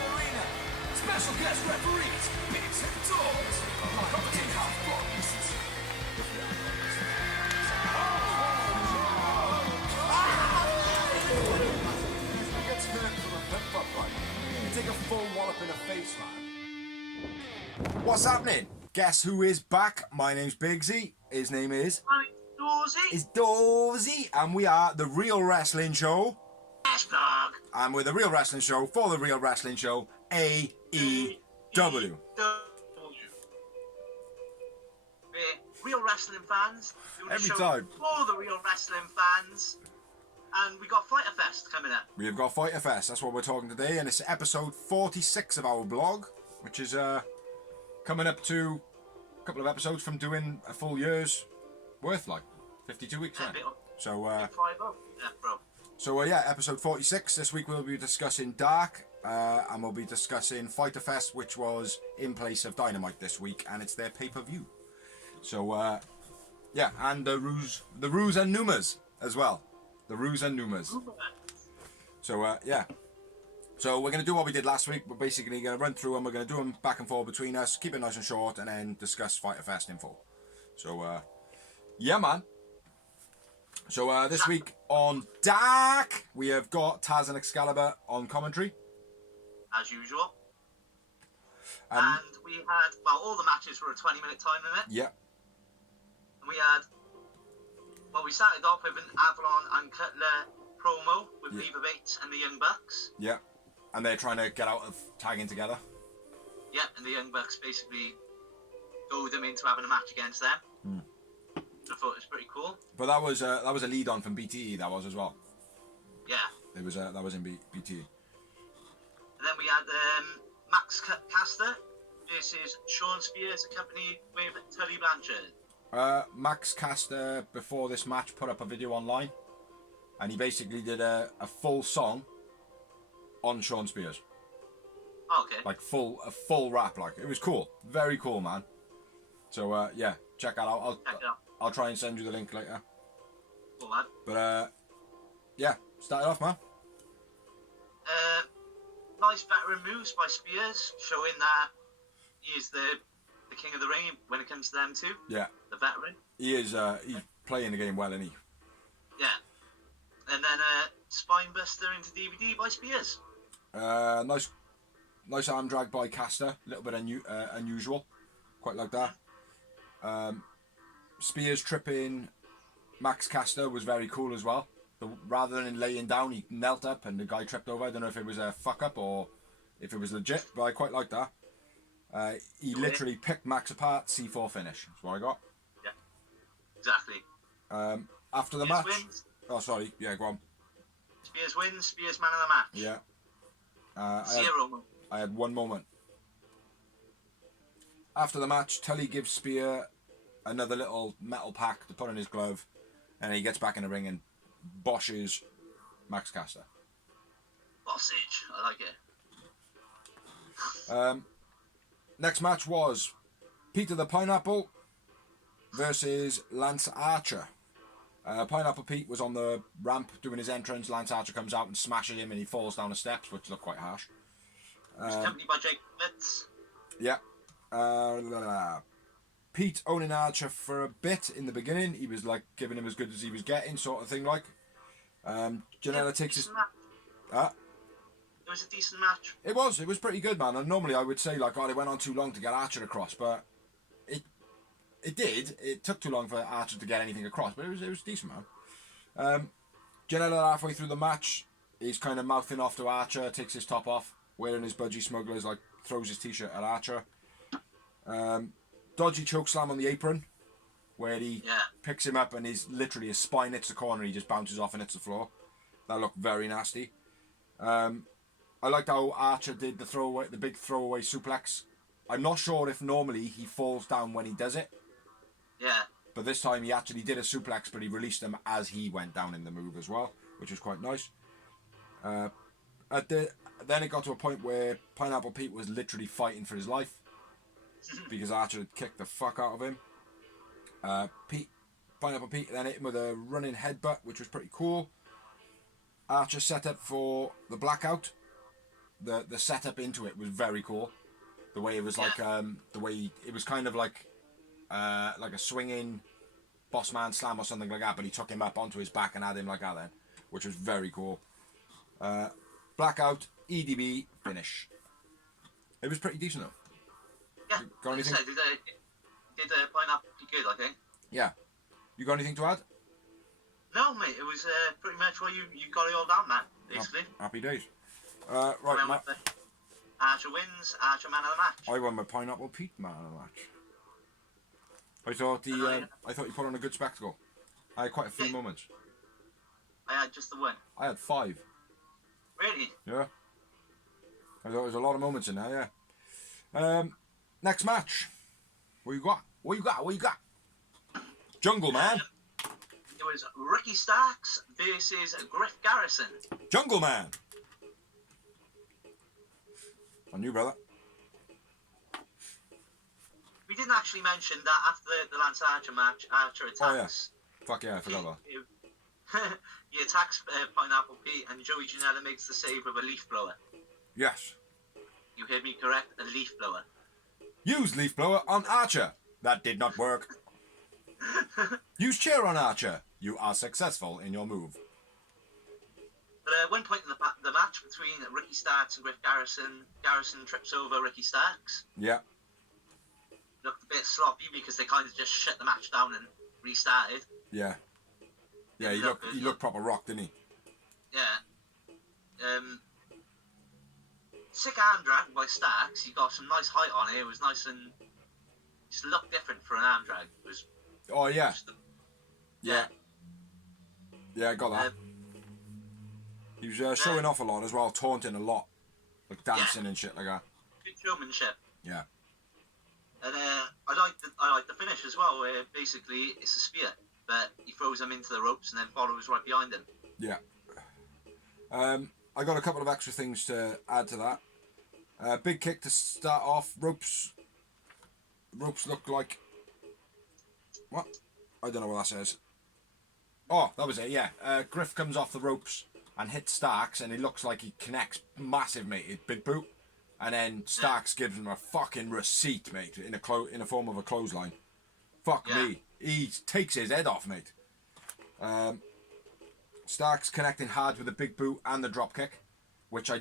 Arena. Special guest referees, bigs and dogs. Commenting half bodies. He gets hurt from a pep-up fight. You take a full wallop in the face, man. What's happening? Guess who is back? My name's Bigsy. His name is... It's Dorsey. And we are The Real Wrestling Show. Yes, dog. And we're The Real Wrestling Show for The Real Wrestling Show, AEW. Real wrestling fans. Doing Every a show time. For the real wrestling fans. And we got Fyter Fest coming up. We have got Fyter Fest. That's what we're talking today. And it's episode 46 of our blog, which is coming up to a couple of episodes from doing a full year's worth, like 52 weeks. So, yeah, bro. So, episode 46. This week we'll be discussing Dark, and we'll be discussing Fyter Fest, which was in place of Dynamite this week, and it's their pay-per-view. So, and the rumours and numours as well. The rumours and numours. So, So we're going to do what we did last week. We're basically going to run through them. We're going to do them back and forth between us, keep it nice and short, and then discuss Fyter Fest in full. So, yeah, man. So, this week on Dark, we have got Taz and Excalibur on commentary. As usual. And we had, all the matches were a 20-minute time limit. Yeah. And we had, we started off with an Avalon and Cutler promo with Leva Bates and the Young Bucks. Yeah. And they're trying to get out of tagging together. Yeah, and the Young Bucks basically goaded them into having a match against them. I thought it was pretty cool. But that was a lead on from BTE. That was as well. Yeah. It was that was in BTE. And then we had Max Caster versus Sean Spears, accompanied with Tully Blanchard. Max Caster before this match put up a video online, and he basically did a full song on Sean Spears. Oh, okay. Like a full rap. Like it was cool. Very cool, man. So check that out. I'll try and send you the link later. Cool, man. But, start it off, man. Nice veteran moves by Spears, showing that he is the king of the ring when it comes to them too. Yeah. The veteran. He is, he's playing the game well, isn't he? Yeah. And then Spinebuster into DVD by Spears. Nice arm drag by Caster. A little bit unusual. Quite like that. Spears tripping Max Caster was very cool as well. Rather than laying down, he knelt up and the guy tripped over. I don't know if it was a fuck up or if it was legit, but I quite like that. He literally picked Max apart. C4 finish. That's what I got. Yeah, exactly. After the Spears match. Wins. Oh, sorry. Yeah, go on. Spears wins. Spears man of the match. Yeah. Zero. I had one moment. After the match, Tully gives Spear another little metal pack to put in his glove, and he gets back in the ring and boshes Max Caster. Bossage, I like it. Next match was Peter the Pineapple versus Lance Archer. Pineapple Pete was on the ramp doing his entrance. Lance Archer comes out and smashes him, and he falls down the steps, which look quite harsh. He's accompanied by Jake Fitz. Yeah. Pete owning Archer for a bit in the beginning. He was like giving him as good as he was getting, sort of thing. Like, Janela takes his. It was a decent match. It was pretty good, man. And normally I would say like, they went on too long to get Archer across, but it did. It took too long for Archer to get anything across, but it was decent, man. Janela halfway through the match, he's kind of mouthing off to Archer, takes his top off, wearing his budgie smugglers, like throws his t-shirt at Archer. Dodgy chokeslam on the apron, where he picks him up and he's literally his spine hits the corner. He just bounces off and hits the floor. That looked very nasty. I liked how Archer did the big throwaway suplex. I'm not sure if normally he falls down when he does it. Yeah. But this time he actually did a suplex, but he released him as he went down in the move as well, which was quite nice. Then it got to a point where Pineapple Pete was literally fighting for his life because Archer had kicked the fuck out of him. Pineapple Pete then hit him with a running headbutt, which was pretty cool. Archer set up for the blackout. The setup into it was very cool. The way it was like, it was kind of like a swinging boss man slam or something like that, but he took him up onto his back and had him like that then, which was very cool. Blackout, EDB, finish. It was pretty decent though. Yeah, got anything? Did Pineapple pretty good, I think. Yeah. You got anything to add? No, mate, it was pretty much what you got it all down, man, basically. Happy days. Right, Matt. Archer wins, Archer man of the match. I won my Pineapple Pete man of the match. I thought you put on a good spectacle. I had quite a few moments. I had just the one. I had 5. Really? Yeah. I thought there was a lot of moments in there, yeah. Next match. What you got? What you got? Jungle Man. It was Ricky Starks versus Griff Garrison. Jungle Man. On you, brother. We didn't actually mention that after the Lance Archer match, Archer attacks. Oh, yeah. Fuck yeah, I forgot that. He attacks Pineapple Pete, and Joey Janela makes the save with a leaf blower. Yes. You heard me correct, a leaf blower. Use leaf blower on Archer. That did not work. Use chair on Archer. You are successful in your move. But at one point in the match between Ricky Starks and Griff Garrison, Garrison trips over Ricky Starks. Yeah. Looked a bit sloppy because they kind of just shut the match down and restarted. Yeah. Yeah, he looked proper rocked, didn't he? Yeah. Sick arm drag by Starks. He got some nice height on it. It was nice and just looked different for an arm drag. It was. Oh yeah. Yeah. Yeah, I got that. He was showing off a lot as well, taunting a lot, like dancing and shit like that. Good showmanship. Yeah. And I like the finish as well, where basically it's a spear, but he throws him into the ropes and then follows right behind him. Yeah. I got a couple of extra things to add to that. Big kick to start off. Ropes look like... What? I don't know what that says. Oh, that was it, yeah. Griff comes off the ropes and hits Starks, and it looks like he connects massive, mate. Big boot. And then Starks gives him a fucking receipt, mate, in a form of a clothesline. Fuck me. He takes his head off, mate. Starks connecting hard with the big boot and the drop kick, which I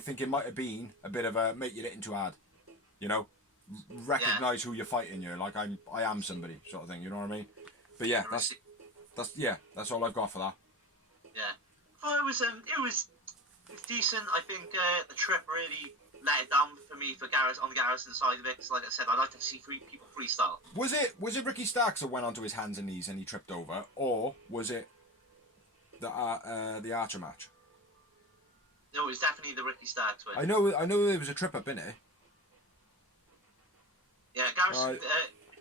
think it might have been a bit of a make you in too hard. You know, recognize who you're fighting. You're like I am somebody sort of thing. You know what I mean? But yeah, that's all I've got for that. Yeah, well, it was decent. I think the trip really let it down for me on the Garrison side of it. Because like I said, I like to see people freestyle. Was it Ricky Starks that went onto his hands and knees and he tripped over, or was it the Archer match? No, it was definitely the Ricky Starks one. I know there was a trip up in it. Yeah, Garrison.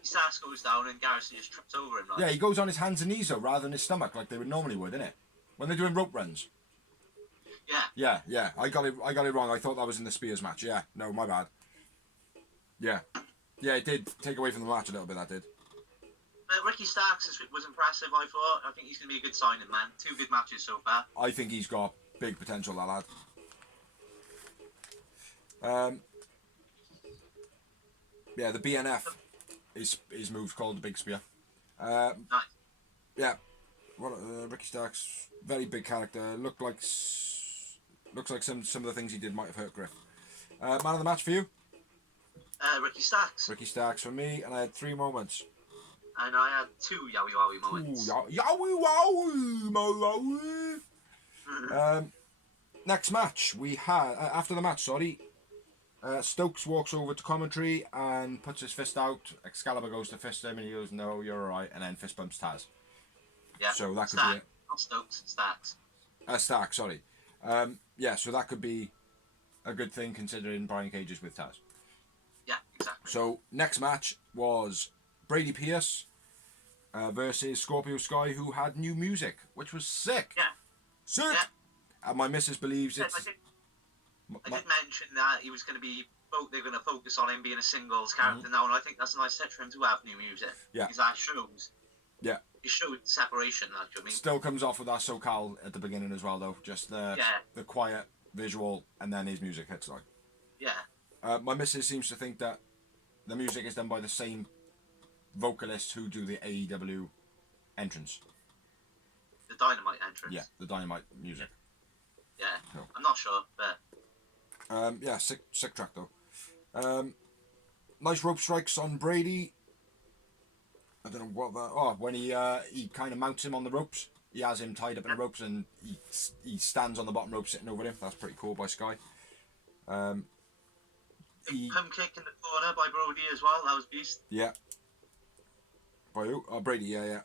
Starks goes down and Garrison just trips over him. Like. Yeah, he goes on his hands and knees though, rather than his stomach like they would normally would, innit? When they're doing rope runs. Yeah. Yeah. I got it wrong. I thought that was in the Spears match. Yeah. No, my bad. Yeah. Yeah, it did take away from the match a little bit, that did. Ricky Starks was impressive, I thought. I think he's going to be a good signing, man. 2 good matches so far. I think he's got big potential, that lad. Yeah, the BNF, his move's called the Big Spear. Nice. Yeah. Ricky Starks, very big character. Looks like some of the things he did might have hurt Griff. Man of the match for you? Ricky Starks. Ricky Starks for me, and I had 3 moments. And I had 2 yowie wowie moments. Yowie wowie. Next match we had after the match. Stokes walks over to commentary and puts his fist out. Excalibur goes to fist him, and he goes, "No, you're alright," and then fist bumps Taz. Yeah. So that could be it. Not Stokes, Starks. Starks, sorry. Yeah, so that could be a good thing considering Brian Cage is with Taz. Yeah, exactly. So next match was Brady Pierce versus Scorpio Sky, who had new music, which was sick. Yeah. Sick. Yeah. And my missus believes it's. I did mention that he was going to be. They're going to focus on him being a singles character now, and I think that's a nice touch for him to have new music. Yeah. Because that shows Yeah. It showed separation, like, you know what I mean? Still comes off with that SoCal at the beginning as well, though. Just the quiet visual, and then his music hits like. Yeah. My missus seems to think that the music is done by the same vocalists who do the AEW entrance. The Dynamite entrance. Yeah, the Dynamite music. Yeah. No. I'm not sure, but... yeah, sick track, though. Nice rope strikes on Brady. I don't know what that... Oh, when he kind of mounts him on the ropes. He has him tied up in the ropes, and he stands on the bottom rope sitting over him. That's pretty cool by Sky. Pump kick in the corner by Brody as well. That was beast. Yeah. By who? Oh, Brady, yeah.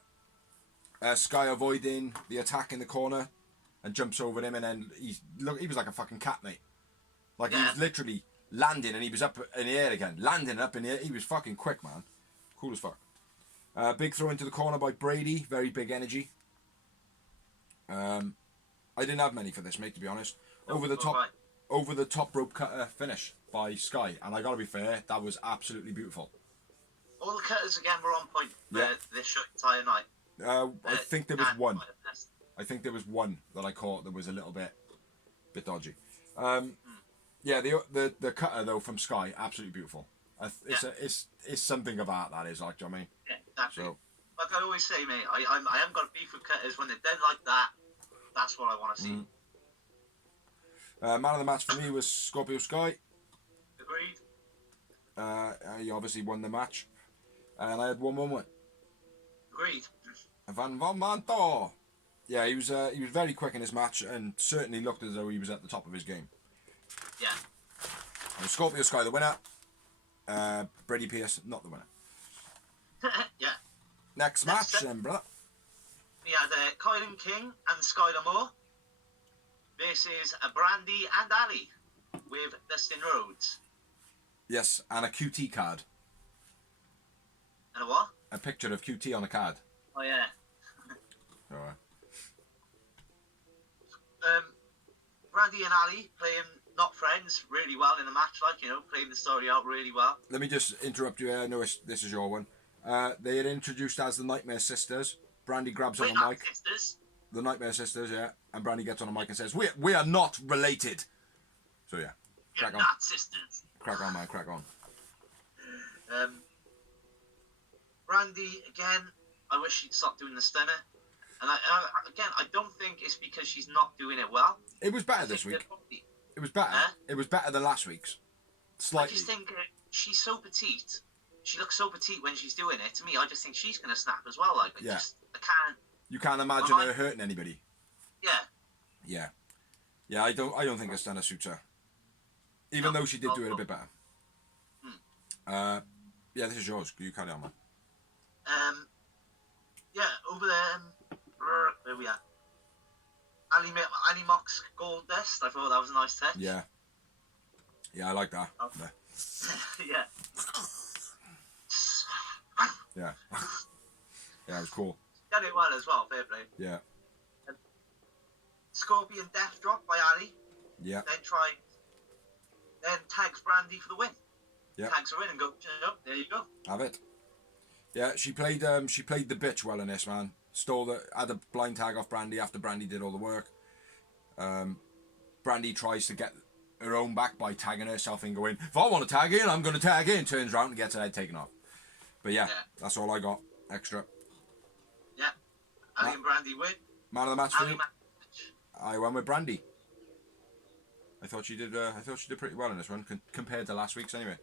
Sky avoiding the attack in the corner and jumps over him, and then he was like a fucking cat, mate. Like, he was literally landing, and he was up in the air again. Landing up in the air. He was fucking quick, man. Cool as fuck. Big throw into the corner by Brady. Very big energy. I didn't have many for this, mate, to be honest. Over the top rope cutter finish by Sky, and I gotta be fair, that was absolutely beautiful. All the cutters again were on point this entire night. I think there was one. I think there was one that I caught that was a little bit dodgy. Yeah, the cutter though from Sky, absolutely beautiful. It's something of art, that is, like, do you know what I mean? Yeah, exactly. So, like I always say, mate, I haven't got a beef with cutters. When they're dead like that, that's what I want to see. Man of the match for me was Scorpio Sky. Agreed. He obviously won the match, and I had one moment. Agreed. Van Mantor. Yeah, he was very quick in his match, and certainly looked as though he was at the top of his game. Yeah. And Scorpio Sky the winner. Brady Pierce not the winner. Yeah. Next match then, brother. We had Kylan King and Skylar Moore versus Brandy and Ali with Dustin Rhodes. Yes, and a QT card. And a what? A picture of QT on a card. Oh, yeah. Alright. Brandy and Ali playing not friends really well in the match, like, you know, playing the story out really well. Let me just interrupt you here. I know this is your one. They had introduced as the Nightmare Sisters. Brandy grabs on a mic. Sisters. The Nightmare Sisters, yeah. And Brandy gets on a mic and says, we are not related. So, yeah. Crack on. Not sisters. Crack on, man. Crack on. Brandy, again, I wish she'd stop doing the stunner. And I don't think it's because she's not doing it well. It was better this week. It was better. It was better than last week's. Slightly. I just think she's so petite. She looks so petite when she's doing it. To me, I just think she's going to snap as well. Like, I can't. You can't imagine her hurting anybody. Yeah. Yeah, I don't think a stunner suits her. Even though she did do it a bit better. Yeah, this is yours. You carry on, man. Yeah, over there. Where we at? Ali Mock's Gold Dust. I thought that was a nice touch. Yeah. Yeah, I like that. Oh. Yeah. Yeah. Yeah, it was cool. Done it well as well, fair play. Yeah. Scorpion Death Drop by Ali. Yeah. Then tags Brandy for the win. Yeah. Tags her in and go, there you go. Have it. Yeah, she played the bitch well in this, man. Had a blind tag off Brandy after Brandy did all the work. Brandy tries to get her own back by tagging herself in, going, if I want to tag in, I'm going to tag in. Turns around and gets her head taken off. But yeah, that's all I got. Extra. Yeah. Ali and Brandy win. Man of the match for you? I went with Brandy. I thought she did pretty well in this one, compared to last week's anyway.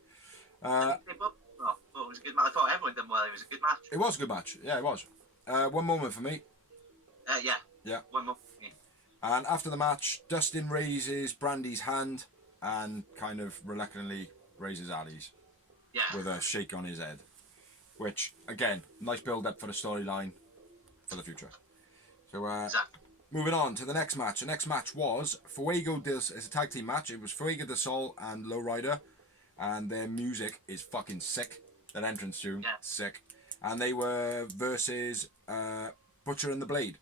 It was a good match. I thought everyone did well. It was a good match. It was a good match. Yeah, it was. One moment for me. Yeah. One more for me. And after the match, Dustin raises Brandy's hand and kind of reluctantly raises Ali's. Yeah. With a shake on his head. Which, again, nice build-up for the storyline for the future. So, exactly. Moving on to the next match. The next match was it's a tag team match. It was Fuego del Sol and Lowrider. And their music is fucking sick. That entrance tune, sick. And they were versus Butcher and the Blade.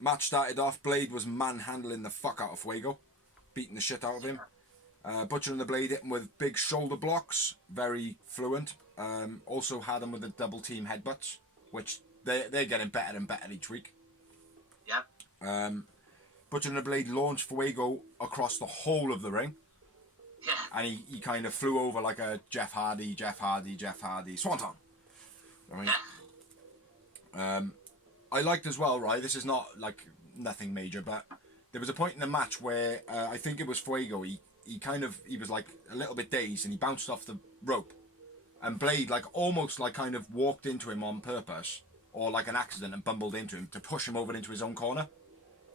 Match started off, Blade was manhandling the fuck out of Fuego, beating the shit out of him. Butcher and the Blade hit him with big shoulder blocks, very fluent. Also had them with the double team headbutts, which they're getting better and better each week. Yeah. Butcher and the Blade launched Fuego across the whole of the ring. Yeah. And he kind of flew over like a Jeff Hardy Swanton. I mean, Yeah. I liked as well, right? This is not like nothing major, but there was a point in the match where I think it was Fuego. He was like a little bit dazed and he bounced off the rope, and Blade like almost like kind of walked into him on purpose or like an accident and bumbled into him to push him over into his own corner.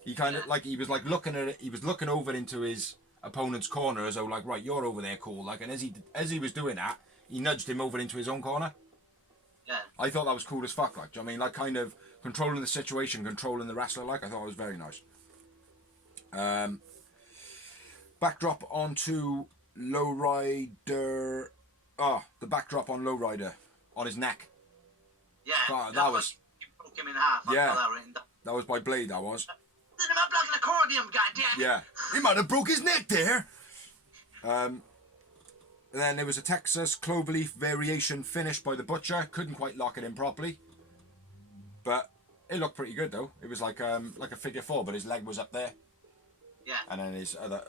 He kind of like he was like looking at it. He was looking over into his opponent's corner as though like, right, you're over there, cool. Like, and as he was doing that, he nudged him over into his own corner. Yeah. I thought that was cool as fuck. Like, do you know what I mean, like kind of controlling the situation, controlling the wrestler. Like, I thought it was very nice. Backdrop onto Lowrider. Oh, the backdrop on Lowrider on his neck. Yeah. Oh, that was. You broke him in half. Yeah. That That was by Blade. That was. Listen, I'm like an accordion, goddamn. Yeah, he might have broke his neck there. Then there was a Texas cloverleaf variation finish by the Butcher. Couldn't quite lock it in properly, but it looked pretty good though. It was like a figure four, but his leg was up there. Yeah. And then his other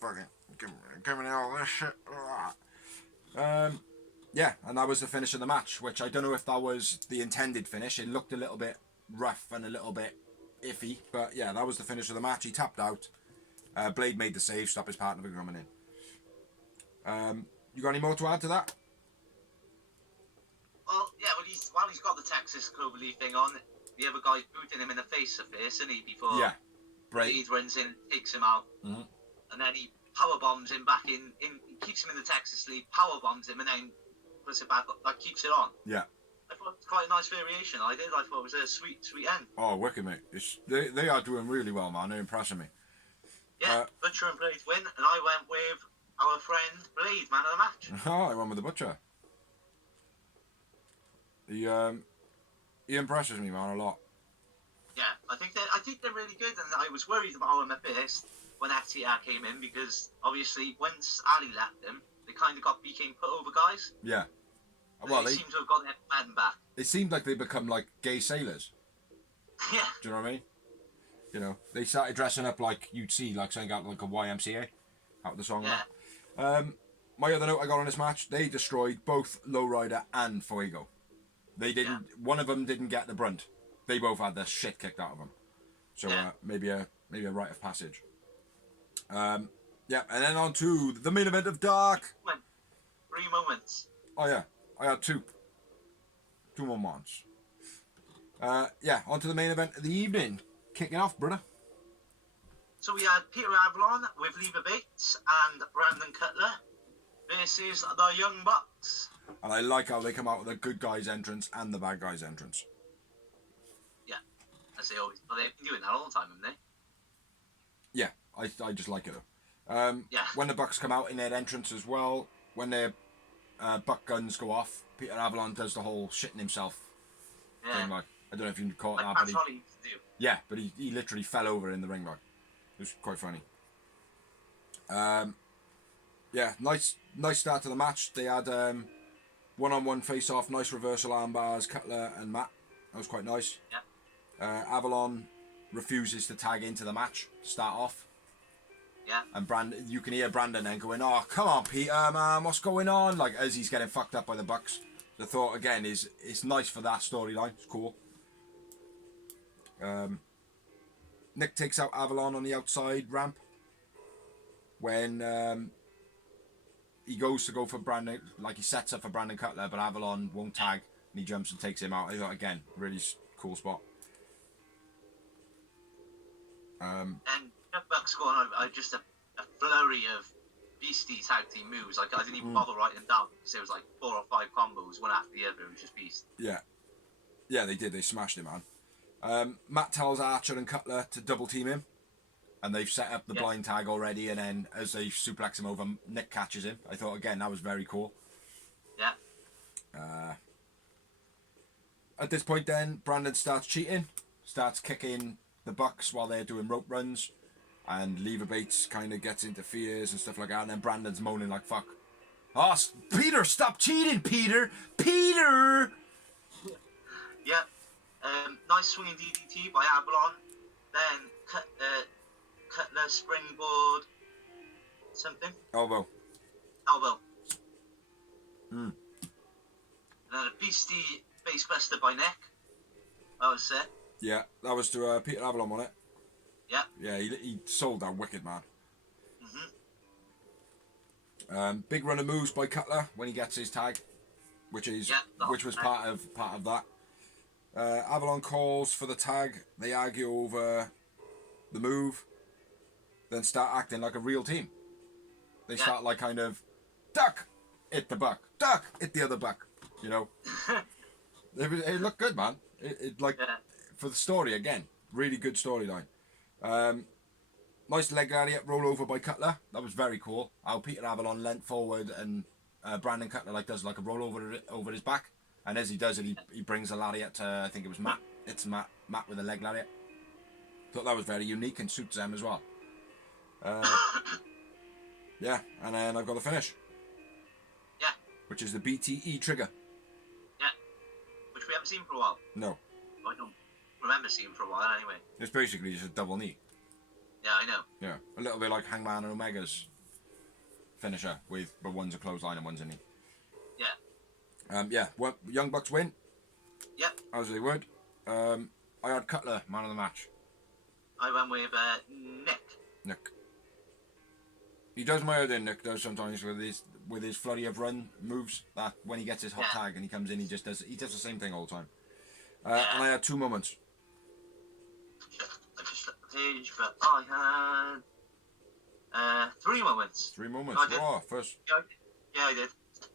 fucking give me all this shit. Yeah, and that was the finish of the match, which I don't know if that was the intended finish. It looked a little bit rough and a little bit iffy, but yeah, that was the finish of the match. He tapped out. Blade made the save, stop his partner from coming in. You got any more to add to that? Well, yeah, while he's got the Texas cloverleaf thing on, the other guy's booting him in the face of this, isn't he? Before Blade runs in, takes him out, and then he power bombs him back in. He keeps him in the Texas lead, power bombs him, and then puts it back up, like keeps it on. Yeah. I thought it was quite a nice variation. I thought it was a sweet end. Oh, wicked, mate. They are doing really well, man. They're impressing me. Yeah, Butcher and Blade win, and I went with our friend Blade, man of the match. Oh, I went with the Butcher. He impresses me, man, a lot. Yeah, I think they're really good, and I was worried about him a bit when FTR came in because obviously once Ali left them, they kind of became put over guys. Yeah. Well, they seem to have got their man back. It seemed like they become like gay sailors. Yeah. Do you know what I mean? You know, they started dressing up like you'd see like something out like a YMCA out of the song. Yeah. My other note I got on this match, they destroyed both Lowrider and Fuego. They didn't. Yeah. One of them didn't get the brunt. They both had the shit kicked out of them. So maybe a rite of passage. Yeah, and then on to the main event of Dark. 3 moments. Oh yeah, I had 2 more moments. Yeah, on to the main event of the evening. Kicking off, brother. So we had Peter Avalon with Leva Bates and Brandon Cutler versus the Young Bucks. And I like how they come out with the good guys entrance and the bad guys entrance. Yeah, as they always. Well, they've been doing that all the time, haven't they? Yeah, I just like it though. When the Bucks come out in their entrance as well, when their buck guns go off, Peter Avalon does the whole shitting himself thing. Like, I don't know if you caught that, but yeah, but he literally fell over in the ring. Like, it was quite funny. Yeah, nice start to the match. They had one-on-one face-off, nice reversal armbars, Cutler and Matt. That was quite nice. Yeah. Avalon refuses to tag into the match to start off. Yeah. And you can hear Brandon then going, "Oh, come on, Peter, man, what's going on?" Like as he's getting fucked up by the Bucks. The thought again is it's nice for that storyline. It's cool. Nick takes out Avalon on the outside ramp when he goes to go for Brandon, like he sets up for Brandon Cutler, but Avalon won't tag and he jumps and takes him out. I thought again, really cool spot. And the Bucks going on just a flurry of beastie tag team moves. Like I didn't even bother writing them down because there was like 4 or 5 combos, one after the other. It was just beast. Yeah, they did. They smashed him, man. Matt tells Archer and Cutler to double team him, and they've set up the blind tag already. And then as they suplex him over, Nick catches him. I thought again that was very cool. Yeah. At this point, then Brandon starts cheating, starts kicking the Bucks while they're doing rope runs, and Leva Bates kind of gets interferes and stuff like that. And then Brandon's moaning like, "Fuck, Oh, Peter, stop cheating, Peter! Peter! Yeah. Nice swinging DDT by Avalon. Then Cutler springboard. Something. Elbow. And then a beastie facebuster by Nick. That was it. Yeah, that was to Peter Avalon on it. Yeah. Yeah, he sold that wicked, man. Big run of moves by Cutler when he gets his tag, which was part of that. Avalon calls for the tag. They argue over the move, then start acting like a real team. They start like kind of duck, hit the buck, duck, hit the other buck. You know, it looked good, man. For the story again, really good storyline. Nice leg lariat roll over by Cutler. That was very cool. How Peter Avalon leant forward and Brandon Cutler does like a roll over his back, and as he does it, he brings a lariat to, I think it was Matt. It's Matt with a leg lariat. Thought that was very unique and suits them as well. Yeah, and then I've got the finish. Yeah. Which is the BTE trigger. Yeah. Which we haven't seen for a while. No. I don't remember seeing for a while anyway. It's basically just a double knee. Yeah, I know. Yeah, a little bit like Hangman and Omega's finisher, but one's a clothesline and one's a knee. Yeah. Young Bucks win. Yep. As they would. I had Cutler, man of the match. I went with Nick. He does my other Nick does sometimes with his flurry of run moves. That when he gets his hot tag and he comes in, he does the same thing all the time. And I had 2 moments. I just looked at the page, but I had 3 moments. 3 moments. Oh, first. Yeah, I did.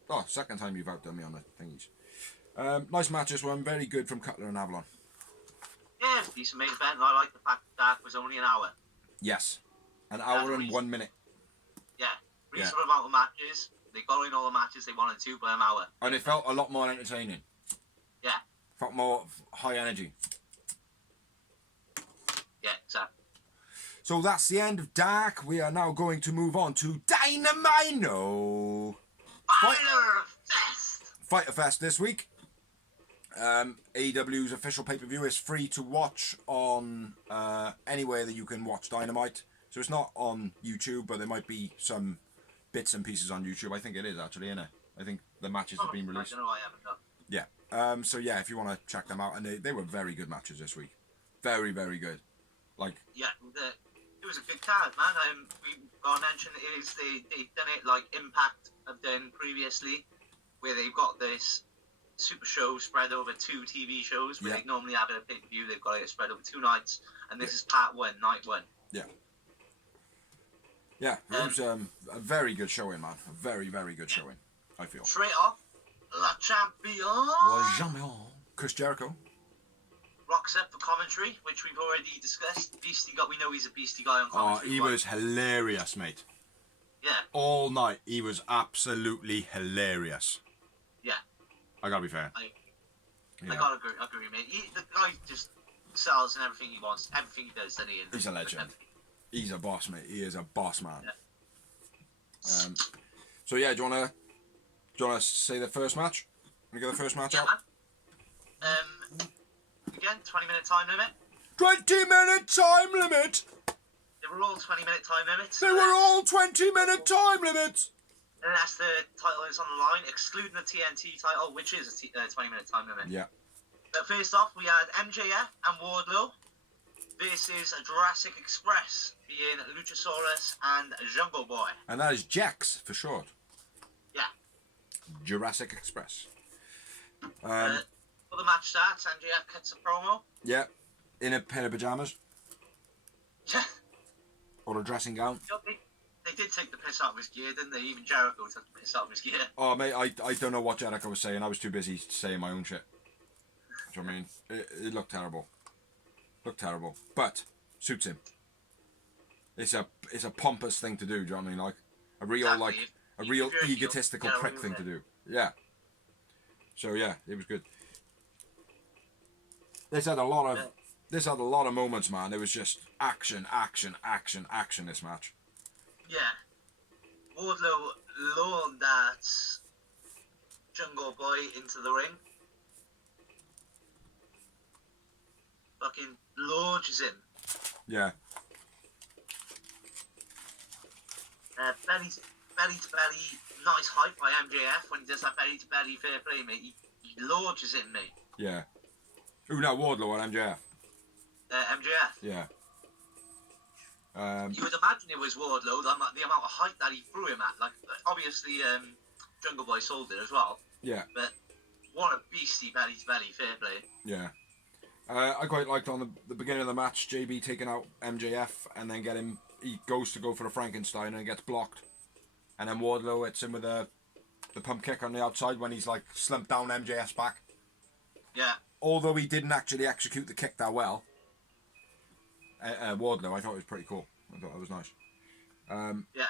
Oh, second time you've outdone me on the thingies. Nice match this one. Very good from Cutler and Avalon. Yeah, it's a decent main event. And I like the fact that was only an hour. Yes. An hour and 1 minute. Yeah. Reasonable amount of matches. They got in all the matches they wanted to by an hour. And it felt a lot more entertaining. Yeah. Felt more high energy. Yeah, exactly. So that's the end of Dark. We are now going to move on to Dynamite. Fyter Fest this week. AEW's official pay-per-view is free to watch on anywhere that you can watch Dynamite. So it's not on YouTube, but there might be some bits and pieces on YouTube. I think it is actually, isn't it? I think the matches have been released. I don't know, I haven't done. Yeah. So yeah, if you want to check them out, and they were very good matches this week. Very, very good. Like. Yeah, it was a good card, man. We got to mention is they've done it like Impact have done previously, where they've got this super show spread over 2 TV shows, where they normally have a pay-per-view, they've got it spread over 2 nights, and this is part 1, night 1. Yeah. Yeah, it was a very good showing, man. A very, very good showing, I feel. Straight off, La Champion. Chris Jericho. Rocks up for commentary, which we've already discussed. Beastie guy, we know he's a beastie guy on commentary. Oh, he was hilarious, mate. Yeah. All night, he was absolutely hilarious. Yeah. I gotta be fair. I gotta agree, mate. The guy just sells and everything he wants, everything he does, doesn't he? He's a legend. He's a boss, mate. He is a boss man. Yeah. So yeah, do you wanna say the first match? Want to get the first match out? Man. Again, 20-minute time limit. 20-minute time limit. They were all 20-minute time limits. They were all 20-minute time limits. Unless the title is on the line, excluding the TNT title, which is a 20-minute time limit. Yeah. But first off, we had MJF and Wardlow versus Jurassic Express, being Luchasaurus and Jungle Boy. And that is Jax for short. Yeah. Jurassic Express. For the match starts, MJF cuts a promo. Yeah. In a pair of pajamas. Yeah. Or a dressing gown. They did take the piss out of his gear, didn't they? Even Jericho took the piss out of his gear. Oh, mate, I don't know what Jericho was saying. I was too busy saying my own shit. Do you know what I mean? It looked terrible. Looked terrible. But, suits him. It's a pompous thing to do, do you know what I mean? Like, a real egotistical prick thing to do. Yeah. So, yeah, it was good. This had a lot of moments, man. It was just action, this match. Yeah. Wardlow lured that Jungle Boy into the ring. Fucking launches him. Yeah. Belly to belly, nice hype by MJF when he does that belly to belly fair play, mate. He launches him, mate. Yeah. Who now, Wardlow or MJF? MJF. Yeah. You would imagine it was Wardlow, the amount of height that he threw him at. Like, obviously, Jungle Boy sold it as well. Yeah. But what a beastie belly to belly, fair play. Yeah. I quite liked on the beginning of the match, JB taking out MJF and then he goes to go for the Frankenstein and gets blocked. And then Wardlow hits him with the pump kick on the outside when he's like slumped down MJF's back. Yeah. Although he didn't actually execute the kick that well. Wardlow, I thought it was pretty cool. I thought that was nice. Yeah.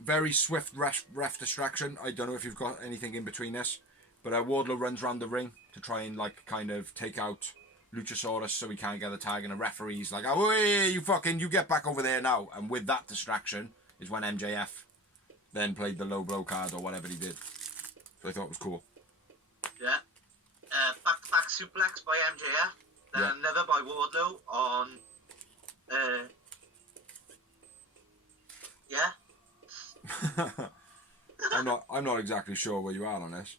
Very swift ref distraction. I don't know if you've got anything in between this. But Wardlow runs around the ring to try and like kind of take out Luchasaurus so he can't get the tag, and the referee's like, oh, hey, you get back over there now. And with that distraction is when MJF then played the low blow card or whatever he did. So I thought it was cool. Yeah. Back suplex by MJF. Then another by Wardlow on... yeah. I'm not exactly sure where you are on this.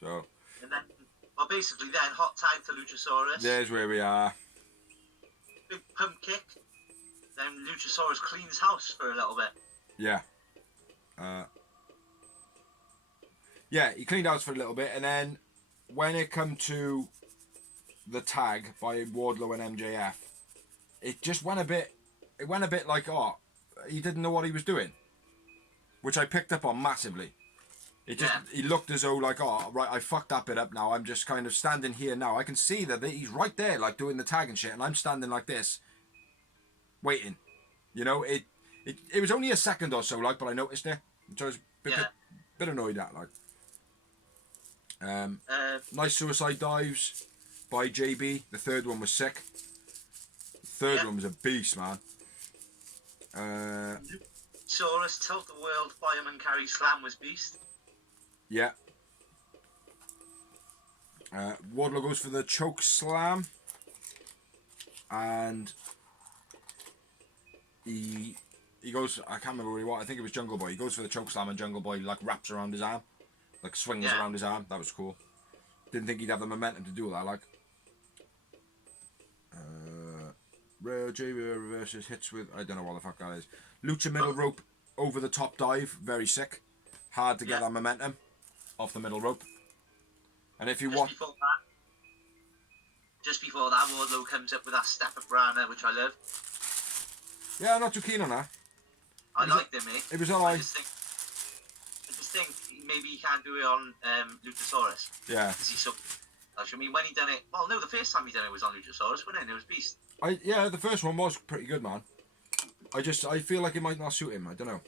So... And then... Well, basically then, hot tag to Luchasaurus. There's where we are. Big pump kick. Then Luchasaurus cleans house for a little bit. Yeah. Yeah, he cleaned house for a little bit, and then when it come to the tag by Wardlow and MJF, it just went a bit... It went a bit like, oh, he didn't know what he was doing. Which I picked up on massively. He looked as though like, oh, right, I fucked that bit up now. I'm just kind of standing here now. I can see that he's right there, like doing the tag and shit, and I'm standing like this, waiting. You know, it was only a second or so, like, but I noticed it. So I was a bit annoyed at, like. Nice suicide dives by JB. The third one was sick. The third one was a beast, man. Saurus tilt the world fireman carry slam was beast. Yeah. Wardlow goes for the choke slam, and he goes. I can't remember what. I think it was Jungle Boy. He goes for the choke slam, and Jungle Boy like wraps around his arm, like swings around his arm. That was cool. Didn't think he'd have the momentum to do that. Like. JB reverses hits with I don't know what the fuck that is. Lucha middle rope over the top dive, very sick. Hard to get that momentum off the middle rope. And if you watch just before that, Wardlow comes up with that step up Rana, which I love. Yeah, I'm not too keen on that. I liked it, mate. It was alright. I just think maybe he can't do it on Luchasaurus. Yeah. Because he's so. I mean, when he done it, well, no, the first time he done it was on Luchasaurus, wasn't it? It was beast. The first one was pretty good, man. I feel like it might not suit him. I don't know.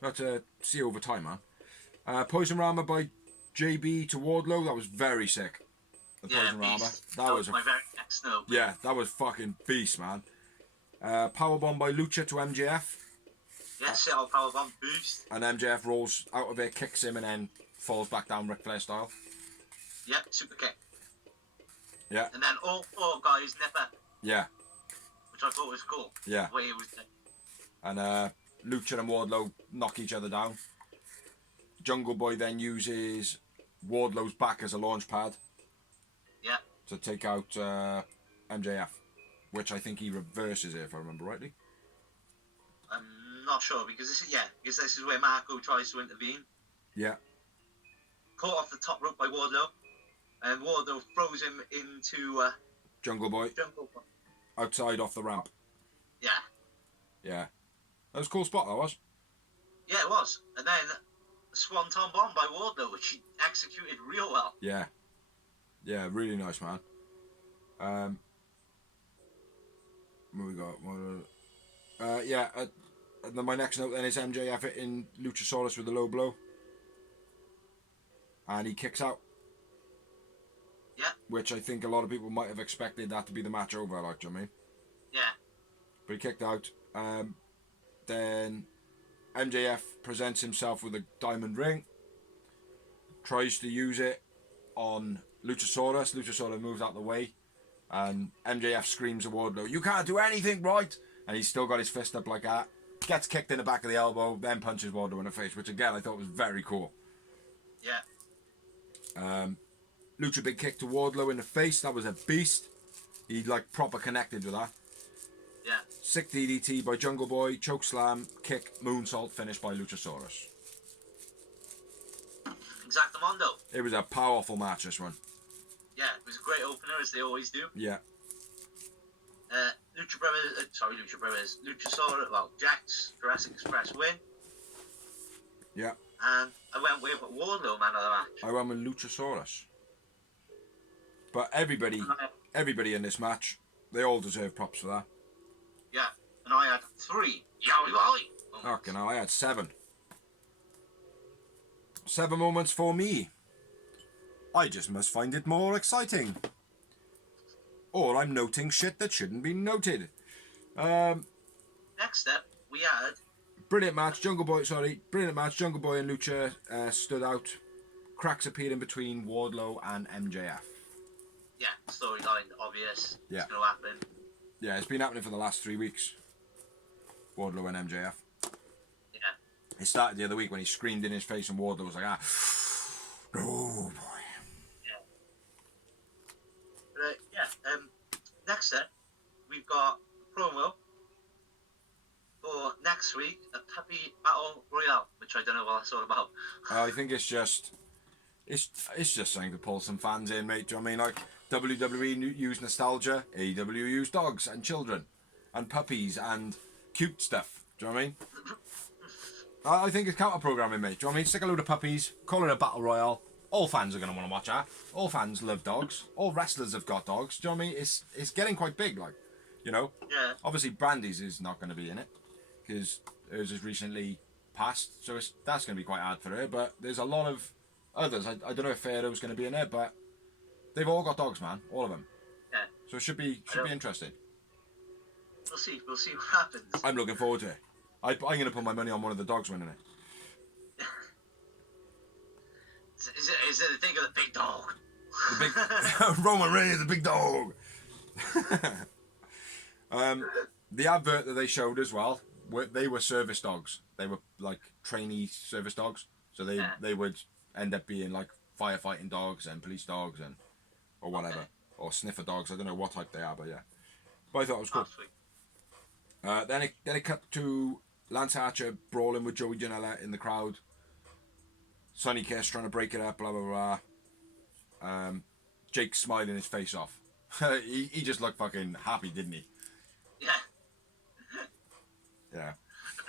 We'll have to see over time, man. Poison Rama by JB to Wardlow. That was very sick. The Poison Rama. That was my very next note. Yeah, that was fucking beast, man. Powerbomb by Lucha to MJF. Yes, I'll powerbomb beast. And MJF rolls out of it, kicks him, and then falls back down Ric Flair style. Yep, super kick. Yeah. And then all four guys nipper. Yeah. Which I thought was cool. Yeah. The way it was done. And Lucha and Wardlow knock each other down. Jungle Boy then uses Wardlow's back as a launch pad. Yeah. To take out MJF. Which I think he reverses it, if I remember rightly. I'm not sure, because this is where Marco tries to intervene. Yeah. Caught off the top rope by Wardlow. And Wardlow throws him into... Jungle Boy. Outside off the ramp. Yeah. Yeah. That was a cool spot, that was. Yeah, it was. And then Swanton Bomb by Wardlow, which he executed real well. Yeah. Yeah, really nice, man. What we got? And then my next note then is MJF hitting Luchasaurus with a low blow. And he kicks out. Yeah. Which I think a lot of people might have expected that to be the match over, like, do you know what I mean? Yeah. But he kicked out. Then MJF presents himself with a diamond ring, tries to use it on Luchasaurus. Luchasaurus moves out the way, and MJF screams at Wardlow, "You can't do anything right!" And he's still got his fist up like that. Gets kicked in the back of the elbow, then punches Wardlow in the face, which again I thought was very cool. Yeah. Lucha big kick to Wardlow in the face. That was a beast. He like proper connected with that. Yeah. Sick DDT by Jungle Boy, choke slam, kick, moonsault, finish by Luchasaurus. Exactamundo. It was a powerful match, this one. Yeah, it was a great opener, as they always do. Yeah. Luchasaurus, well, Jack's Jurassic Express win. Yeah. And I went with Wardlow, man of the match. I went with Luchasaurus. But everybody in this match, they all deserve props for that. Yeah, and I had 3. Yowie Wally. Fucking hell, I had 7. 7 moments for me. I just must find it more exciting. Or I'm noting shit that shouldn't be noted. Next up, we had... Brilliant match, Jungle Boy and Lucha stood out. Cracks appeared in between Wardlow and MJF. Yeah, storyline, obvious. Yeah. It's going to happen. Yeah, it's been happening for the last 3 weeks. Wardlow and MJF. Yeah. It started the other week when he screamed in his face and Wardlow was like, oh boy. Next up, we've got a promo for next week, a Puppy Battle Royale, which I don't know what that's all about. I think it's just something to pull some fans in, mate. Do you know what I mean? Like WWE use nostalgia, AEW use dogs and children and puppies and cute stuff. Do you know what I mean? I think it's counter programming, mate. Do you know what I mean? Stick a load of puppies, call it a battle royale. All fans are going to want to watch that. All fans love dogs. All wrestlers have got dogs. Do you know what I mean? It's getting quite big, like, you know? Yeah. Obviously, Brandy's is not going to be in it because hers has recently passed, so that's going to be quite hard for her. But there's a lot of others. I don't know if Pharaoh's going to be in it, but they've all got dogs, man. All of them. Yeah. So it should be interesting. We'll see what happens. I'm looking forward to it. I'm going to put my money on one of the dogs winning it. Is it the thing of the big dog? The big Roman Reigns, the big dog. The advert that they showed as well, they were service dogs. They were like trainee service dogs, so they would end up being like firefighting dogs and police dogs and or whatever, or sniffer dogs. I don't know what type they are, but yeah. But I thought it was cool. Then it cut to Lance Archer brawling with Joey Janela in the crowd. Sonny Kiss trying to break it up, blah blah blah. Jake smiling his face off. he just looked fucking happy, didn't he? Yeah. Yeah.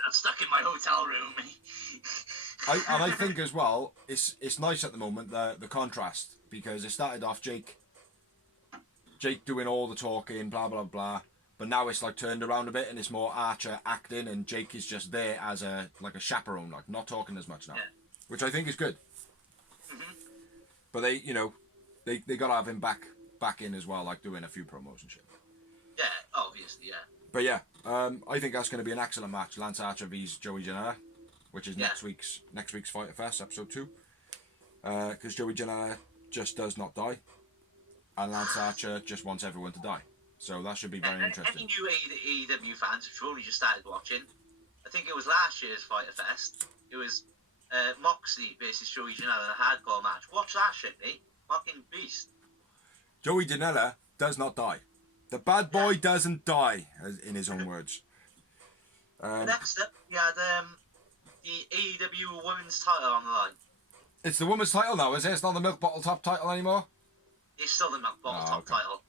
I'm stuck in my hotel room. I think as well, it's nice at the moment the contrast, because it started off Jake doing all the talking, blah blah blah, but now it's like turned around a bit and it's more Archer acting and Jake is just there as a chaperone, like not talking as much now. Yeah. Which I think is good. Mm-hmm. But they got to have him back in as well, like doing a few promos and shit. Yeah, obviously, yeah. But yeah, I think that's going to be an excellent match. Lance Archer vs Joey Janela, which is next week's Fyter Fest, episode 2. Because Joey Janela just does not die, and Lance Archer just wants everyone to die. So that should be very interesting. Any new AEW fans who've only just started watching, I think it was last year's Fyter Fest. It was Moxley versus Joey Janela in a hardcore match. Watch that shit, mate. Fucking beast. Joey Janela does not die. The bad boy doesn't die, in his own words. Next up, we had the AEW Women's title on the line. It's the women's title now, is it? It's not the milk bottle top title anymore? It's still the milk bottle top title.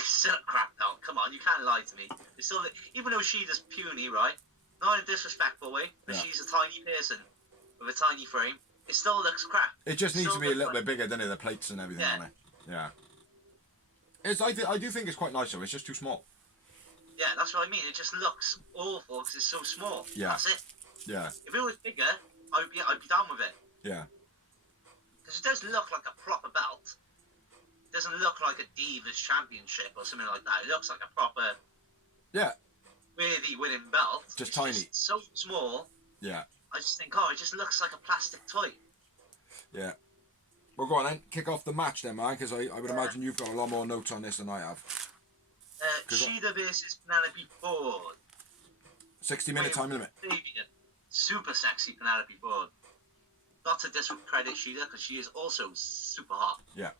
It's still crap now. Come on, you can't lie to me. It's still even though she's just puny, right? Not in a disrespectful way, but she's a tiny person with a tiny frame. It still looks crap. It just needs to be a little bit bigger, doesn't it? The plates and everything on it. Yeah. I do think it's quite nice though. It's just too small. Yeah, that's what I mean. It just looks awful because it's so small. Yeah. That's it. Yeah. If it was bigger, I'd be down with it. Yeah. Because it does look like a proper belt. It doesn't look like a Divas Championship or something like that. It looks like a proper. Yeah. Worthy winning belt. Just tiny. So small. Yeah. I just think, it just looks like a plastic toy. Yeah. Well, go on then. Kick off the match then, man, because I would imagine you've got a lot more notes on this than I have. Shida versus Penelope Ford. 60-minute time limit. Super sexy Penelope Ford. Not to discredit Shida, because she is also super hot. Yeah.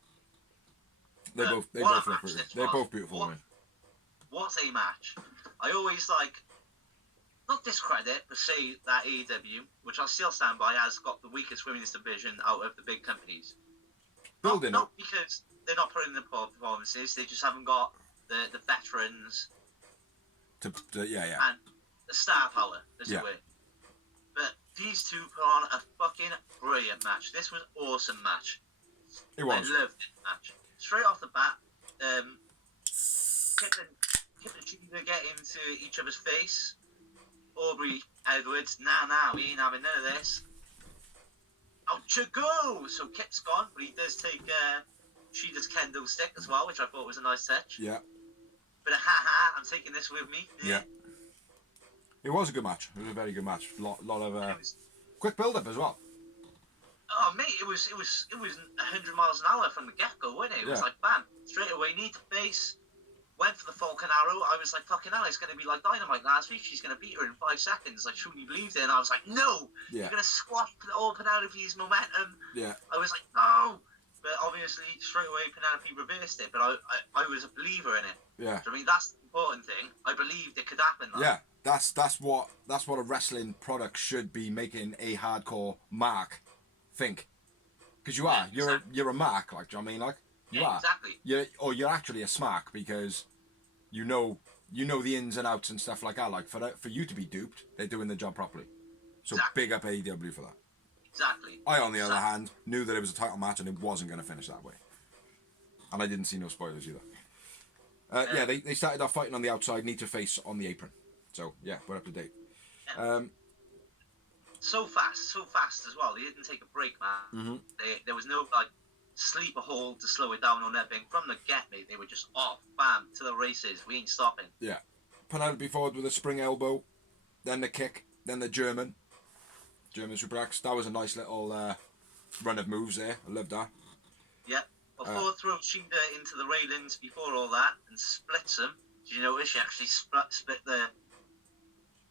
They both look pretty. They're both beautiful women. What a match. I always not discredit, but say that AEW, which I still stand by, has got the weakest women's division out of the big companies. Building not because they're not putting in the performances, they just haven't got the veterans. And the star power, as it were. But these two put on a fucking brilliant match. This was an awesome match. It was. I loved this match. Straight off the bat, Kip and Shida get into each other's face. Aubrey Edwards, nah, we ain't having none of this. Out you go! So Kip's gone, but he does take Shida's kendo stick as well, which I thought was a nice touch. Yeah. But I'm taking this with me. Yeah. It was a good match. It was a very good match. Lot of quick build-up as well. Oh mate, it was 100 miles an hour from the get-go, wasn't it? It was like bam, straight away, need to face. Went for the Falcon Arrow. I was like, fucking hell, it's going to be like Dynamite last week. She's going to beat her in 5 seconds. I truly believed it. And I was like, no, you're going to squash all Penelope's momentum. Yeah. I was like, no. But obviously, straight away, Penelope reversed it. But I was a believer in it. Yeah. So, I mean, that's the important thing. I believed it could happen. Yeah, that's what a wrestling product should be making a hardcore mark think. Because you are. You're a mark, like, do you know what I mean? Like, you are. Exactly. You're actually a smack because you know the ins and outs and stuff like that. Like, for you to be duped, they're doing the job properly. So big up AEW for that. Exactly. I, on the other hand, knew that it was a title match and it wasn't going to finish that way. And I didn't see no spoilers either. They started off fighting on the outside, need to face on the apron. So, yeah, we're up to date. So fast as well. They didn't take a break, man. Mm-hmm. There was no, sleeper hold to slow it down or nothing. From the get, mate, they were just off, bam, to the races. We ain't stopping. Yeah. Penelope Ford with a spring elbow, then the kick, then the German suplex. That was a nice little run of moves there. I loved that. Yeah. Ford throws Shida into the railings before all that and splits them. Did you notice she actually split the...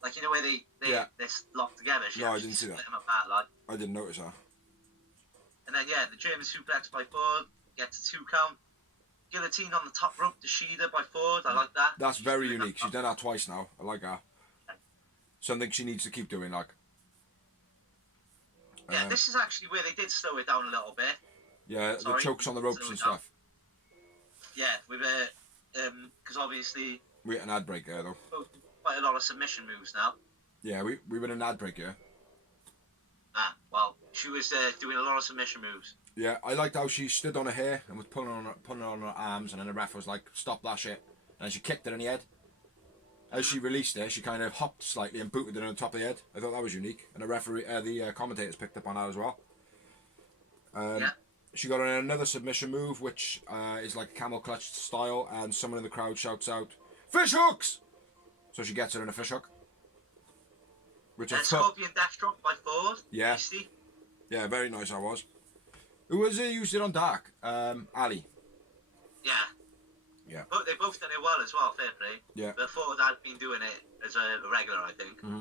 Like, you know where they're locked together? No, I didn't see that. Split them apart, I didn't notice that. And then, the German suplex by Ford gets a 2 count. Guillotine on the top rope to Shida by Ford. I like that. That's very unique. She's done that twice now. I like that. Something she needs to keep doing, like. Yeah, this is actually where they did slow it down a little bit. Yeah, the chokes on the ropes and stuff. Yeah, with because obviously we hit an ad break there, though. Quite a lot of submission moves now. Yeah, we were in an ad break here. Well, she was doing a lot of submission moves. Yeah, I liked how she stood on her hair and was pulling on her arms, and then the ref was like, "Stop that shit!" And she kicked her in the head. As she released it, she kind of hopped slightly and booted her on the top of the head. I thought that was unique, and the commentators picked up on that as well. She got another submission move, which is like a camel clutch style, and someone in the crowd shouts out, "Fish hooks!" So she gets her in a fish hook. Which is Scorpion Death Drop by Ford. Yeah. Tasty. Yeah, very nice that was. Who was it used it on Dark? Ali. Yeah. Yeah. But they both done it well as well, fair play. Yeah. But Ford had been doing it as a regular, I think. Mm-hmm.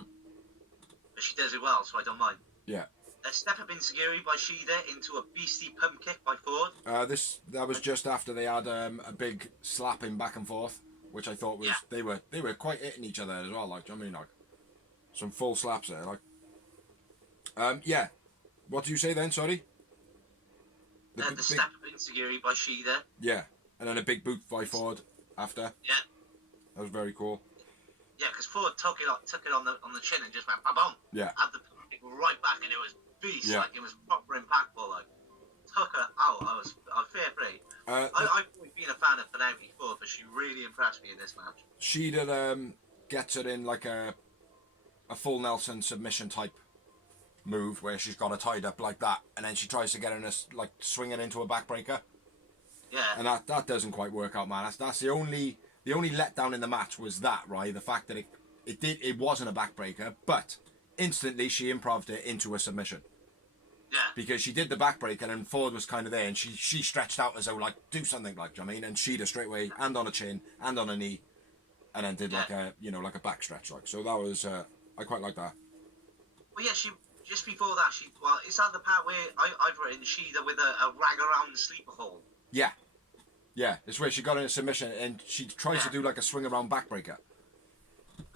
But she does it well, so I don't mind. Yeah. A step up in Sagiri by Shida into a beastie pump kick by Ford. That was just after they had a big slapping back and forth, which I thought was they were quite hitting each other as well. Like, do you know what I mean, like some full slaps there, like. Yeah. What do you say then? Sorry. The step up in Sagiri by Shida. Yeah, and then a big boot by Ford after. Yeah. That was very cool. Yeah, because Ford took it on the chin and just went boom. Yeah. Had the kick right back, and it was beast. Yeah. Like, it was proper impactful. Like, took her out. I was fair play. I've always been a fan of Penelope Ford, but she really impressed me in this match. She did gets it in like a full Nelson submission type move where she's got her tied up like that, and then she tries to get in like swing it into a backbreaker. Yeah. And that doesn't quite work out, man. That's the only letdown in the match was that, right? The fact that it wasn't a backbreaker, but instantly she improv'd it into a submission. Yeah. Because she did the backbreaker and Ford was kind of there and she stretched out as though like do something like, do you know what I mean? And Sheeta straight away and on a chin and on a knee and then did like a like a back stretch like. So that was I quite like that. Well, yeah, she just before that is that the part where I've written Sheeta with a rag around the sleeper hold? Yeah. Yeah, it's where she got in a submission and she tries to do like a swing around backbreaker.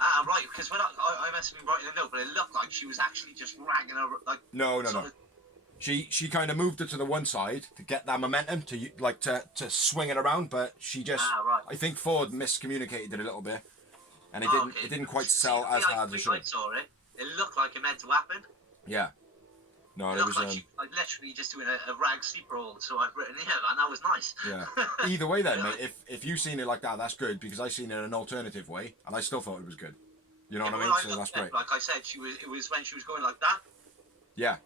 Ah, right, because when I must have been writing a note, but it looked like she was actually just ragging her like. No. She kind of moved it to the one side to get that momentum to swing it around, but she just I think Ford miscommunicated it a little bit, and it didn't quite sell as hard as it should. I saw it. It looked like it meant to happen. Yeah. No, it was like she literally just doing a rag sleeper hold, so I've written here, and that was nice. Yeah. Either way, then, mate. If you've seen it like that, that's good because I seen it an alternative way, and I still thought it was good. You know what I mean? So that's great. Like I said, it was when she was going like that. Yeah.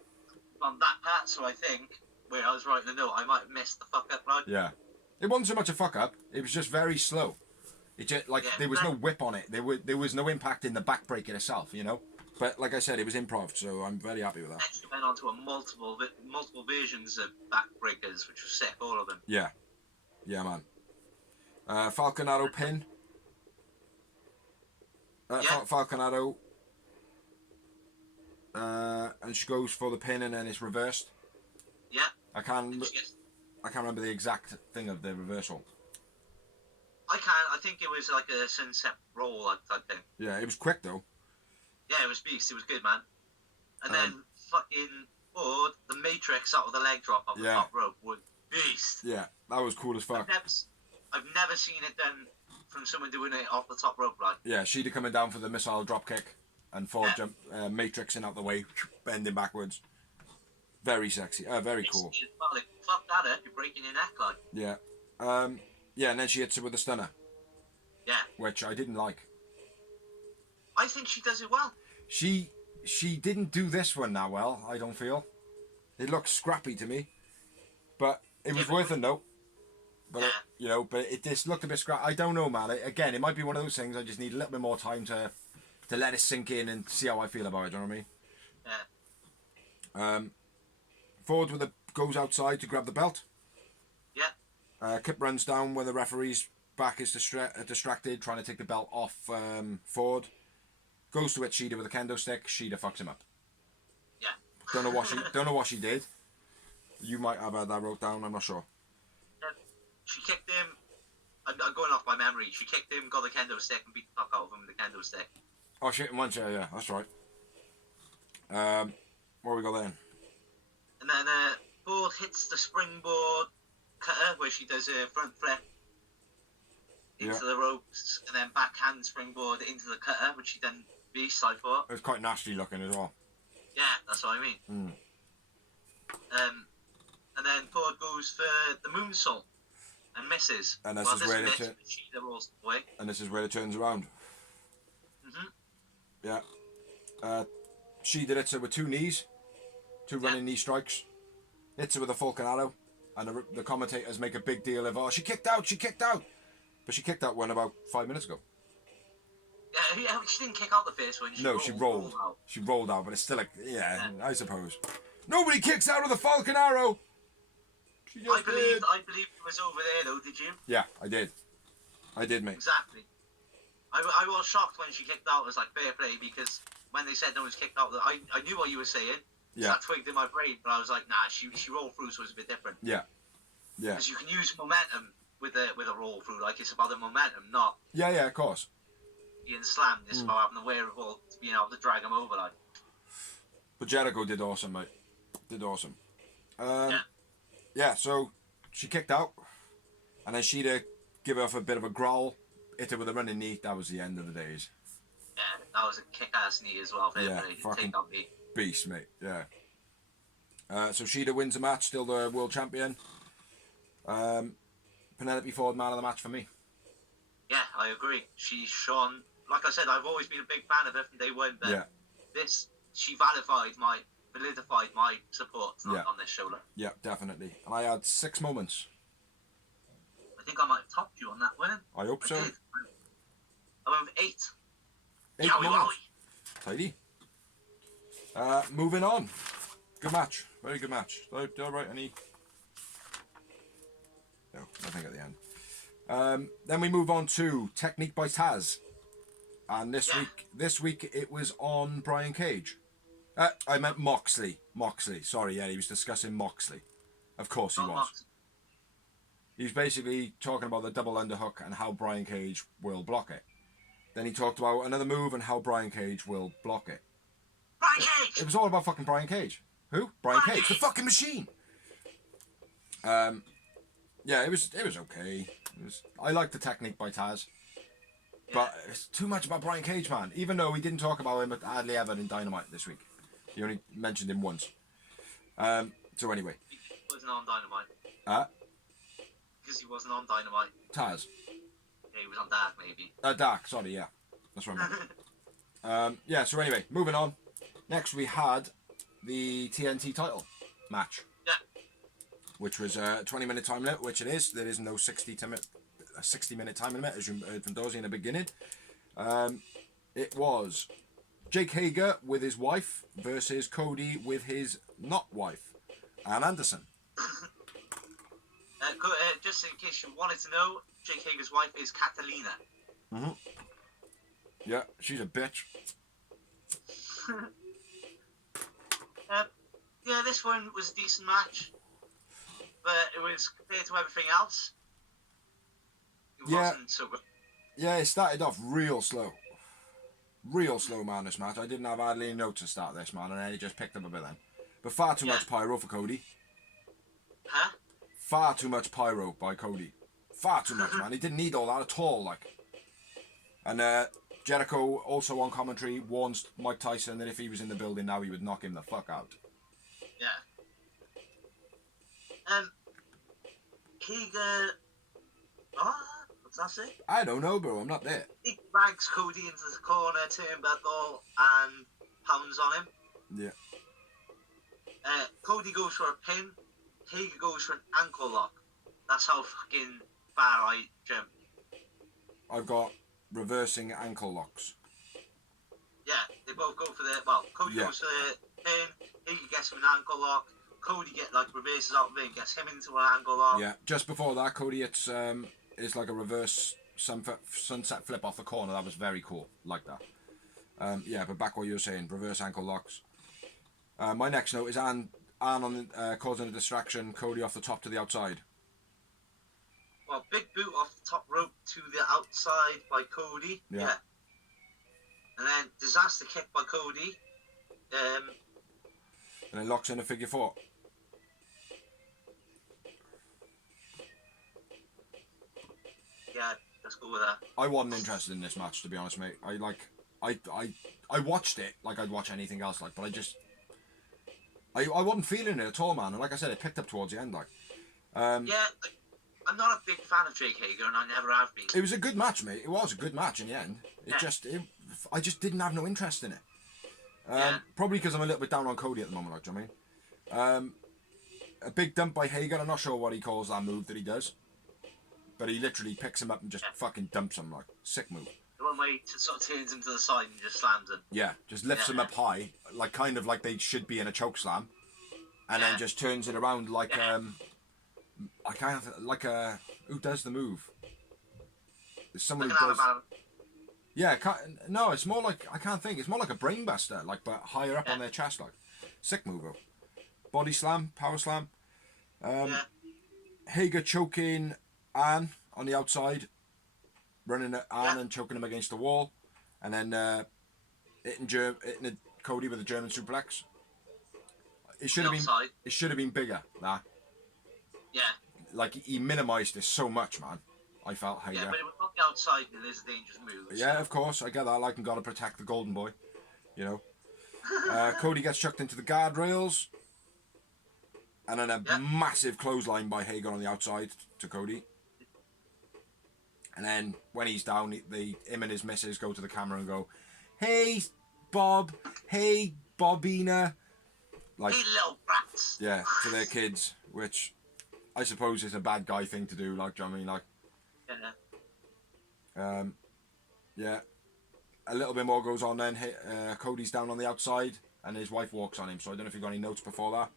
On that part, so I think where I was writing the note, I might have messed the fuck up, right? Yeah. It wasn't so much a fuck up. It was just very slow. It just there was no whip on it. There was no impact in the backbreaker itself, you know. But like I said, it was improv, so I'm very happy with that. She went on to multiple versions of backbreakers, which was sick, all of them. Yeah. Yeah, man. Falcon Arrow pin. Falcon Arrow. And she goes for the pin and then it's reversed. Yeah. I can't remember the exact thing of the reversal. I think it was like a sunset roll type thing. Yeah, it was quick though. Yeah, it was beast. It was good, man. And then fucking Ford, the Matrix out of the leg drop off the top rope was beast. Yeah, that was cool as fuck. I've never seen it done from someone doing it off the top rope, like. Yeah, Sheeta coming down for the missile drop kick, and Ford jump, matrixing out the way, bending backwards. Very sexy. Very cool. Fuck that up, you're breaking your neck, like. Yeah. Yeah, and then she hits it with a stunner. Yeah. Which I didn't like. I think she does it well. She didn't do this one that well, I don't feel. It looked scrappy to me. But it was worth a note. But it just looked a bit scrappy. I don't know, man. Again, it might be one of those things I just need a little bit more time to let it sink in and see how I feel about it, do you know what I mean? Yeah. Ford goes outside to grab the belt. Yeah. Kip runs down where the referee's back is distracted, trying to take the belt off Ford. Goes to hit Sheeta with a kendo stick. Sheeta fucks him up. Yeah. Don't know what she did. You might have had that wrote down. I'm not sure. She kicked him. I'm going off by memory. She kicked him, got the kendo stick, and beat the fuck out of him with the kendo stick. Oh shit! Once, yeah, that's right. Where we go then? And then Ford hits the springboard cutter where she does a front flip into the ropes, and then backhand springboard into the cutter, which she then beast, I thought. It was quite nasty looking as well. Yeah, that's what I mean. And then Ford goes for the moonsault and misses. And this is where it turns around. Yeah. She did it with two knees, two running knee strikes. Hits it with a Falcon Arrow, and the commentators make a big deal of, she kicked out. But she kicked out one about 5 minutes ago. Yeah, she didn't kick out the first one. She rolled. She rolled out, but it's still I suppose. Nobody kicks out of the Falcon Arrow. I believe it was over there though, did you? Yeah, I did. I did, mate. Exactly. I was shocked when she kicked out. I was like, fair play, because when they said no one's kicked out, I knew what you were saying. Yeah. So that twigged in my brain, but I was like, nah, she rolled through, so it was a bit different. Yeah. Yeah. Because you can use momentum with a roll through, like it's about the momentum, not. Yeah, of course. Being slammed, it's about having the wherewithal to being able to drag them over, like. But Jericho did awesome, mate. Did awesome. Yeah, so she kicked out, and then Sheeta give off a bit of a growl, hit her with a running knee. That was the end of the days. Yeah, that was a kick-ass knee as well. Fucking beast, mate. Yeah. So Sheeta wins the match, still the world champion. Penelope Ford, man of the match for me. Yeah, I agree. She's shown, like I said, I've always been a big fan of her from day one, but she validified my support on this show. Yeah, definitely. And I had 6 moments. I think I might have topped you on that one. I hope so. I went with 8. 8 moments. Tidy. Moving on. Good match. Very good match. Did I write any? No, nothing at the end. Then we move on to Technique by Taz. And this week it was on Brian Cage. I meant Moxley. Sorry, yeah, he was discussing Moxley. Of course he was. He was basically talking about the double underhook and how Brian Cage will block it. Then he talked about another move and how Brian Cage will block it. Brian Cage! It was all about fucking Brian Cage. Who? Brian Cage. The fucking machine! Yeah, it was okay. I liked the Technique by Taz. But it's too much about Brian Cage, man. Even though we didn't talk about him hardly ever in Dynamite this week. He only mentioned him once. So anyway. He wasn't on Dynamite. Because he wasn't on Dynamite. Taz. Yeah, he was on Dark, maybe. Dark, sorry, yeah. That's what I meant. Yeah, so anyway, moving on. Next we had the TNT title match. Yeah. Which was a 20-minute time limit, which it is. There is no 60-minute time limit, as you heard from Dozy in the beginning. It was Jake Hager with his wife versus Cody with his not wife, Ann Anderson. Just in case you wanted to know, Jake Hager's wife is Catalina. Mm-hmm. Yeah, she's a bitch. Yeah, this one was a decent match, but it was compared to everything else. It wasn't so good. Yeah, it started off real slow. Real slow, man, this match. I didn't have hardly any notes to start this, man, and then it just picked up a bit then. But far too much pyro for Cody. Huh? Far too much pyro by Cody. Far too much, man. He didn't need all that at all, like. And Jericho, also on commentary, warns Mike Tyson that if he was in the building now, he would knock him the fuck out. Yeah. Hager... What's that say? I don't know, bro. I'm not there. He drags Cody into the corner, turnbuckle, and pounds on him. Yeah. Cody goes for a pin. Hager goes for an ankle lock. That's how fucking far I jump. I've got reversing ankle locks. Yeah, they both go for the... Well, Cody goes for the pin. Hager gets him an ankle lock. Cody reverses out of it and gets him into an ankle lock. Yeah, just before that, Cody, it's like a reverse sunset flip off the corner. That was very cool. Like that. Yeah, but back what you were saying, reverse ankle locks. My next note is Ann on causing a distraction, Cody off the top to the outside. Well, big boot off the top rope to the outside by Cody. Yeah. And then disaster kick by Cody. And then locks in a figure four. Yeah, let's go with that. I wasn't interested in this match, to be honest, mate. I watched it like I'd watch anything else, like, but I wasn't feeling it at all, man. And like I said, it picked up towards the end, like. Yeah, I'm not a big fan of Jake Hager, and I never have been. It was a good match, mate. It was a good match in the end. I just didn't have no interest in it. Probably because I'm a little bit down on Cody at the moment, like, do you know what I mean? A big dump by Hager. I'm not sure what he calls that move that he does. But he literally picks him up and just fucking dumps him, like, sick move. The one way to sort of turns him to the side and just slams him. Yeah, just lifts him up high, like kind of like they should be in a choke slam, and then just turns it around like I kind of like who does the move? There's someone who does. Yeah, no, it's more like I can't think. It's more like a brainbuster, like but higher up on their chest, like sick move. Body slam, power slam. Hager choking Ann on the outside, running at Ann and choking him against the wall, and then hitting Cody with a German suplex. It should have been bigger. Nah. Yeah. Like he minimised this so much, man. I felt Hager. Yeah, but it was on the outside and it is a dangerous move. Yeah, of course, I get that. Like, I'm gotta protect the golden boy, you know. Cody gets chucked into the guardrails, and then a massive clothesline by Hager on the outside to Cody. And then when he's down, him and his missus go to the camera and go, "Hey, Bob. Hey, Bobina." Like, hey, little brats. Yeah, to their kids, which I suppose is a bad guy thing to do. Like, do you know what I mean? Like, yeah. A little bit more goes on then. Cody's down on the outside, and his wife walks on him. So I don't know if you got any notes before that.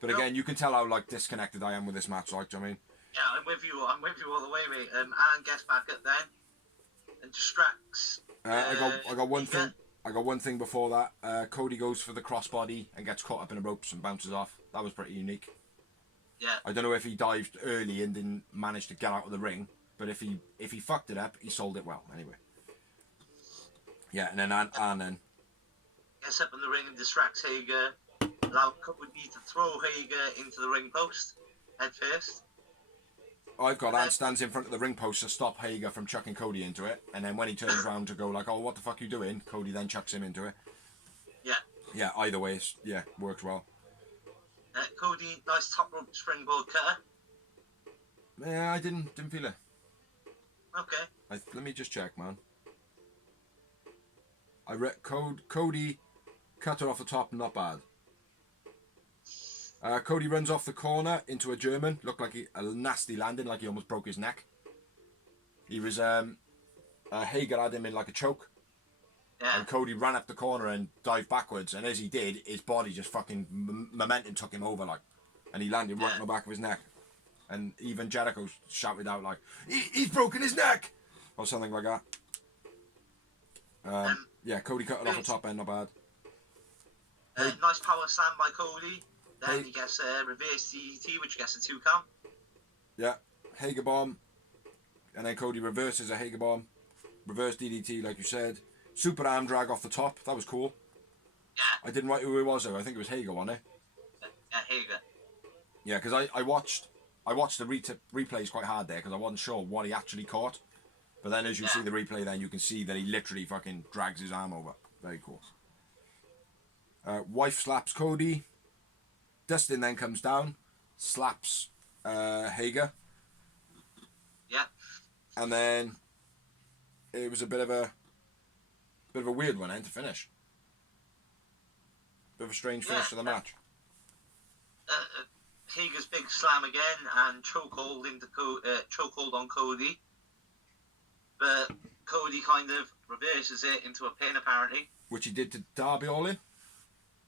But again, you can tell how like disconnected I am with this match. Like, do you know what I mean? Yeah, I'm with you all the way, mate. Alan gets back at then and distracts. I got one thing. I got one thing before that. Cody goes for the crossbody and gets caught up in the ropes and bounces off. That was pretty unique. Yeah. I don't know if he dived early and didn't manage to get out of the ring, but if he fucked it up, he sold it well. Anyway. Yeah, and then gets up in the ring and distracts Hager. Allow Cody to throw Hager into the ring post head first. I've got Ant stands in front of the ring post to stop Hager from chucking Cody into it, and then when he turns around to go like, "Oh, what the fuck are you doing?" Cody then chucks him into it. Yeah. Yeah. Either way, works well. Cody, nice top rope springboard cutter. Yeah, I didn't feel it. Okay. Let me just check, man. Cody cut her off the top, not bad. Cody runs off the corner into a German. Looked like a nasty landing, like he almost broke his neck. He was Hager had him in like a choke. Yeah. And Cody ran up the corner and dived backwards, and as he did, his body just fucking momentum took him over, like, and he landed right on the back of his neck. And even Jericho shouted out like, "He's broken his neck," or something like that. Yeah, Cody cut it off the top end, not bad. Nice power slam by Cody. Then he gets a reverse DDT, which gets a 2 count. Yeah, Hager bomb, and then Cody reverses a Hager bomb, reverse DDT, like you said. Super arm drag off the top. That was cool. Yeah. I didn't write who it was though. I think it was Hager, wasn't it? Yeah, Hager. Yeah, because I watched the replays quite hard there because I wasn't sure what he actually caught. But then as you see the replay, then you can see that he literally fucking drags his arm over. Very cool. Wife slaps Cody. Dustin then comes down, slaps Hager. Yeah. And then it was a bit of a weird one to finish. Bit of a strange finish to the match. Hager's big slam again and chokehold on Cody. But Cody kind of reverses it into a pin apparently. Which he did to Darby Allin.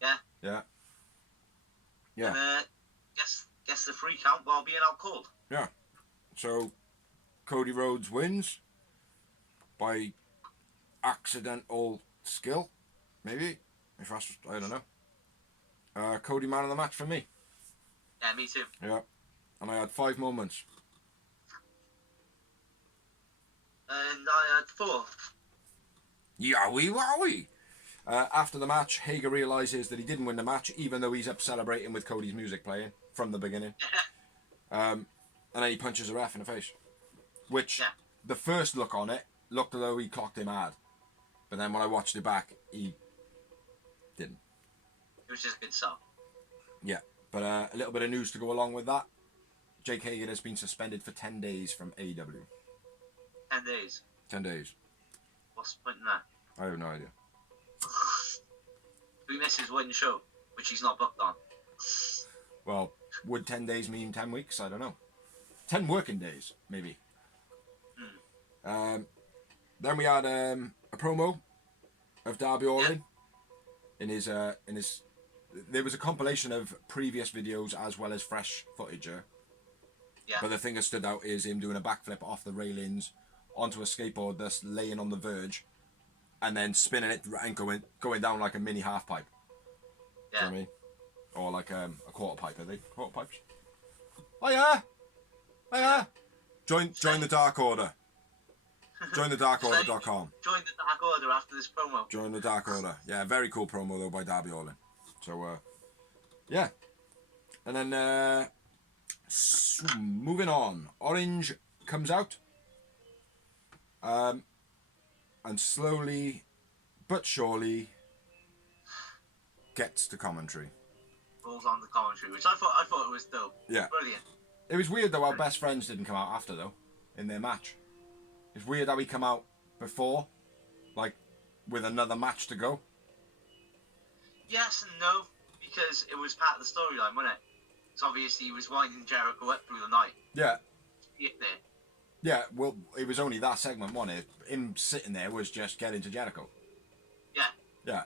Yeah. Yeah. Yeah. And gets the 3 count while being out cold. Yeah. So Cody Rhodes wins by accidental skill, maybe. If that's, I don't know. Cody man of the match for me. Yeah, me too. Yeah. And I had 5 moments. And I had 4. Yowie wowie! After the match, Hager realises that he didn't win the match, even though he's up celebrating with Cody's music playing from the beginning. And then he punches the ref in the face. Which, the first look on it, looked as though he clocked him hard. But then when I watched it back, he didn't. It was just a good song. Yeah, but a little bit of news to go along with that. Jake Hager has been suspended for 10 days from AEW. 10 days? 10 days. What's the point in that? I have no idea. He misses one show, which he's not booked on. Well, would 10 days mean 10 weeks? I don't know. 10 working days, maybe. Then we had a promo of Darby Allin. In his there was a compilation of previous videos as well as fresh footage. Yeah. But the thing that stood out is him doing a backflip off the railings onto a skateboard that's laying on the verge, and then spinning it and going down like a mini half pipe. Yeah. Do you know what I mean? Or like a quarter pipe, are they? Quarter pipes? Hiya! Hiya! Join the Dark Order. Join the darkorder.com. Join the Dark Order after this promo. Join the Dark Order. Yeah, very cool promo though by Darby Allin. So, yeah. And then, moving on. Orange comes out. And slowly but surely gets to commentary. Rolls on the commentary, which I thought it was dope. Yeah. Brilliant. It was weird though our best friends didn't come out after though, in their match. It's weird how he come out before, like, with another match to go. Yes and no, because it was part of the storyline, wasn't it? So obviously he was winding Jericho up through the night. Yeah. There. Yeah, well, it was only that segment, wasn't it? Him sitting there was just getting to Jericho. Yeah. Yeah.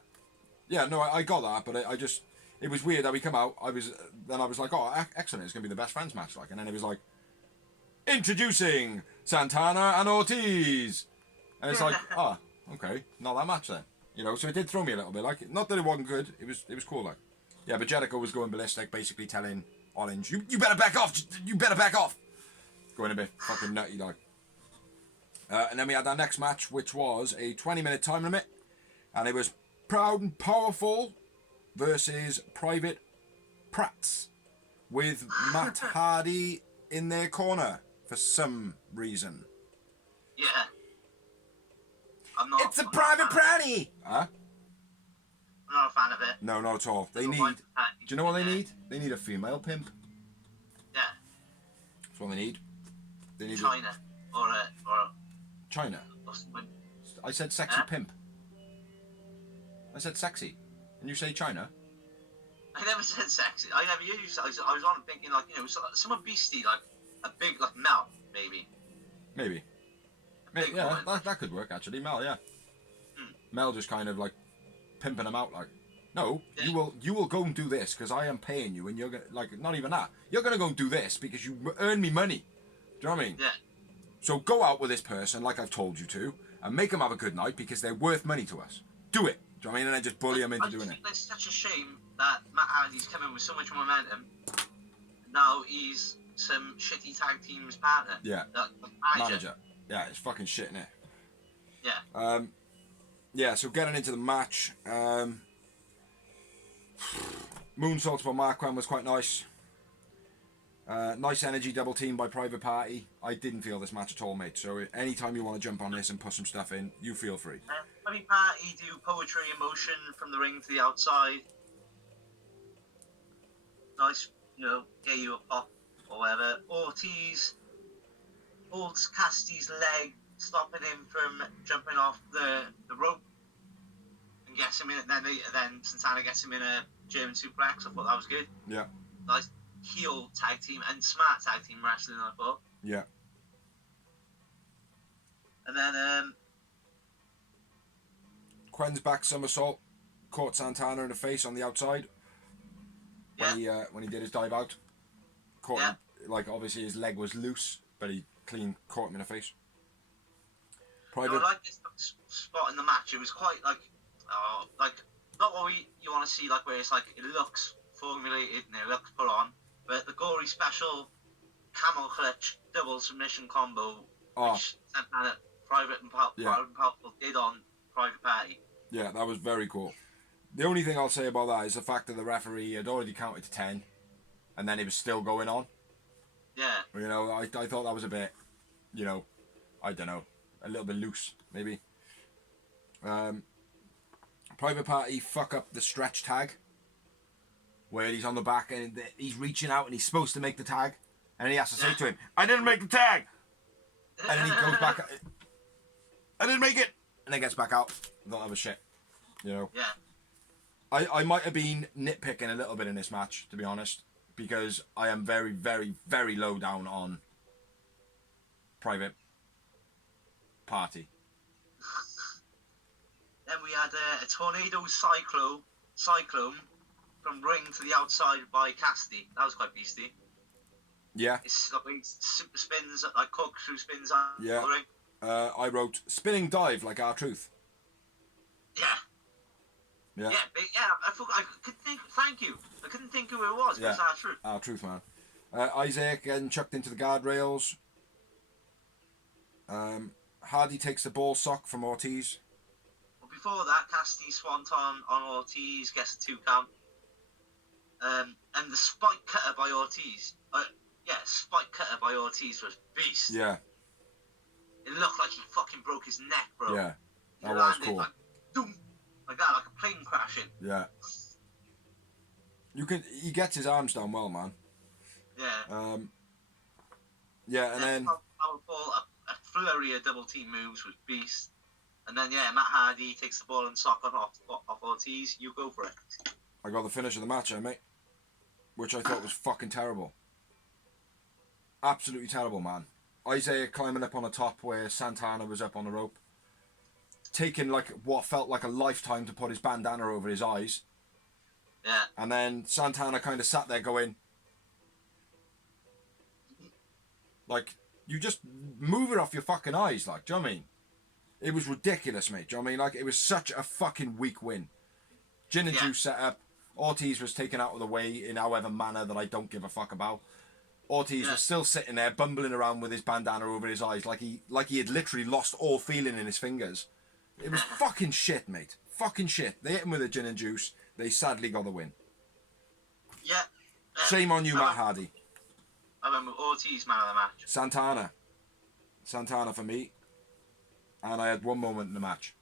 Yeah, no, I got that, but I just, it was weird how we come out. I was like, oh, excellent, it's gonna be the best friends match, like, and then it was like, introducing Santana and Ortiz, and it's like, okay, not that match then, you know. So it did throw me a little bit, like, not that it wasn't good, it was cool, like, yeah. But Jericho was going ballistic, basically telling Orange, you better back off, going a bit fucking nutty, like. And then we had our next match, which was a 20-minute time limit, and it was Proud and Powerful versus Private Prats, with Matt Hardy in their corner for some reason. Yeah. It's a private pratty! Huh? I'm not a fan of it. No, not at all. They need... Do you know what they need? They need a female pimp. Yeah. That's what they need. They need China. Or China. I said sexy pimp. I said sexy. And you say China? I never said sexy. I never used. I was on thinking, like, you know, someone beastie, like a big, like, Mel, maybe. Maybe, yeah, that could work actually. Mel, yeah. Mel just kind of like pimping him out, like, no, yeah. you will go and do this because I am paying you, and you're gonna, like, not even that. You're gonna go and do this because you earn me money. Do you know what I mean? Yeah. So go out with this person like I've told you to, and make them have a good night because they're worth money to us. Do it. Do you know what I mean? And then just bully them into doing it. It's such a shame that Matt Hardy's coming with so much momentum. Now he's some shitty tag team's partner. Yeah. Manager. Yeah, it's fucking shit, innit? Yeah. Yeah, so getting into the match, moonsault by Marquand was quite nice. Nice energy double team by Private Party. I didn't feel this match at all, mate. So anytime you want to jump on this and put some stuff in, you feel free. Private Party do poetry in motion from the ring to the outside. Nice, you know, get you a pop or whatever. Ortiz holds Cassidy's leg, stopping him from jumping off the rope, and gets him in. Then Santana gets him in a German suplex. I thought that was good. Yeah. Nice heel tag team and smart tag team wrestling, I thought. Yeah. And then Quen's back somersault caught Santana in the face on the outside when he did his dive out. Caught him, like, obviously his leg was loose, but he clean caught him in the face. I like this spot in the match. It was quite like not what you want to see, like, where it's like it looks formulated and it looks put on, but the gory special camel clutch double submission combo, which Santana Private and Powerful did on Private Party. Yeah, that was very cool. The only thing I'll say about that is the fact that the referee had already counted to 10, and then it was still going on. Yeah. You know, I thought that was a bit, you know, I don't know, a little bit loose, maybe. Private Party fuck up the stretch tag, where he's on the back and he's reaching out and he's supposed to make the tag, and he has to say to him, I didn't make the tag! And then he goes back, I didn't make it! And then gets back out. I thought that was shit. You know? Yeah. I might have been nitpicking a little bit in this match, to be honest, because I am very, very, very low down on Private Party. Then we had a tornado cyclone from ring to the outside by Cassidy. That was quite beastly. Yeah. It's like super spins, like corkscrew spins on the ring. I wrote spinning dive like R-Truth. Yeah. Yeah. I couldn't think. Thank you. I couldn't think who it was. Yeah. It was R-Truth. R-Truth, man. Isaac getting chucked into the guardrails. Hardy takes the ball sock from Ortiz. Well, before that, Cassidy swanton on Ortiz, gets a 2 count. And the spike cutter by Ortiz. Spike cutter by Ortiz was beast. Yeah. It looked like he fucking broke his neck, bro. Yeah. That was cool. Like, doom, like that, like a plane crashing. Yeah. He gets his arms down well, man. Yeah. Yeah, and then powerful, a flurry of double team moves with beast. And then Matt Hardy takes the ball and sock off Ortiz. You go for it. I got the finish of the match, mate, which I thought was fucking terrible. Absolutely terrible, man. Isaiah climbing up on the top where Santana was up on the rope. taken like what felt like a lifetime to put his bandana over his eyes. Yeah. And then Santana kind of sat there going, like, you just move it off your fucking eyes, like, do you know what I mean? It was ridiculous, mate. Do you know what I mean? Like, it was such a fucking weak win. Gin and juice set up. Ortiz was taken out of the way in however manner that I don't give a fuck about. Ortiz was still sitting there bumbling around with his bandana over his eyes like he had literally lost all feeling in his fingers. It was fucking shit, mate. Fucking shit. They hit him with a gin and juice. They sadly got the win. Yeah. Shame on you, Matt Hardy. I remember Ortiz man of the match. Santana for me. And I had one moment in the match.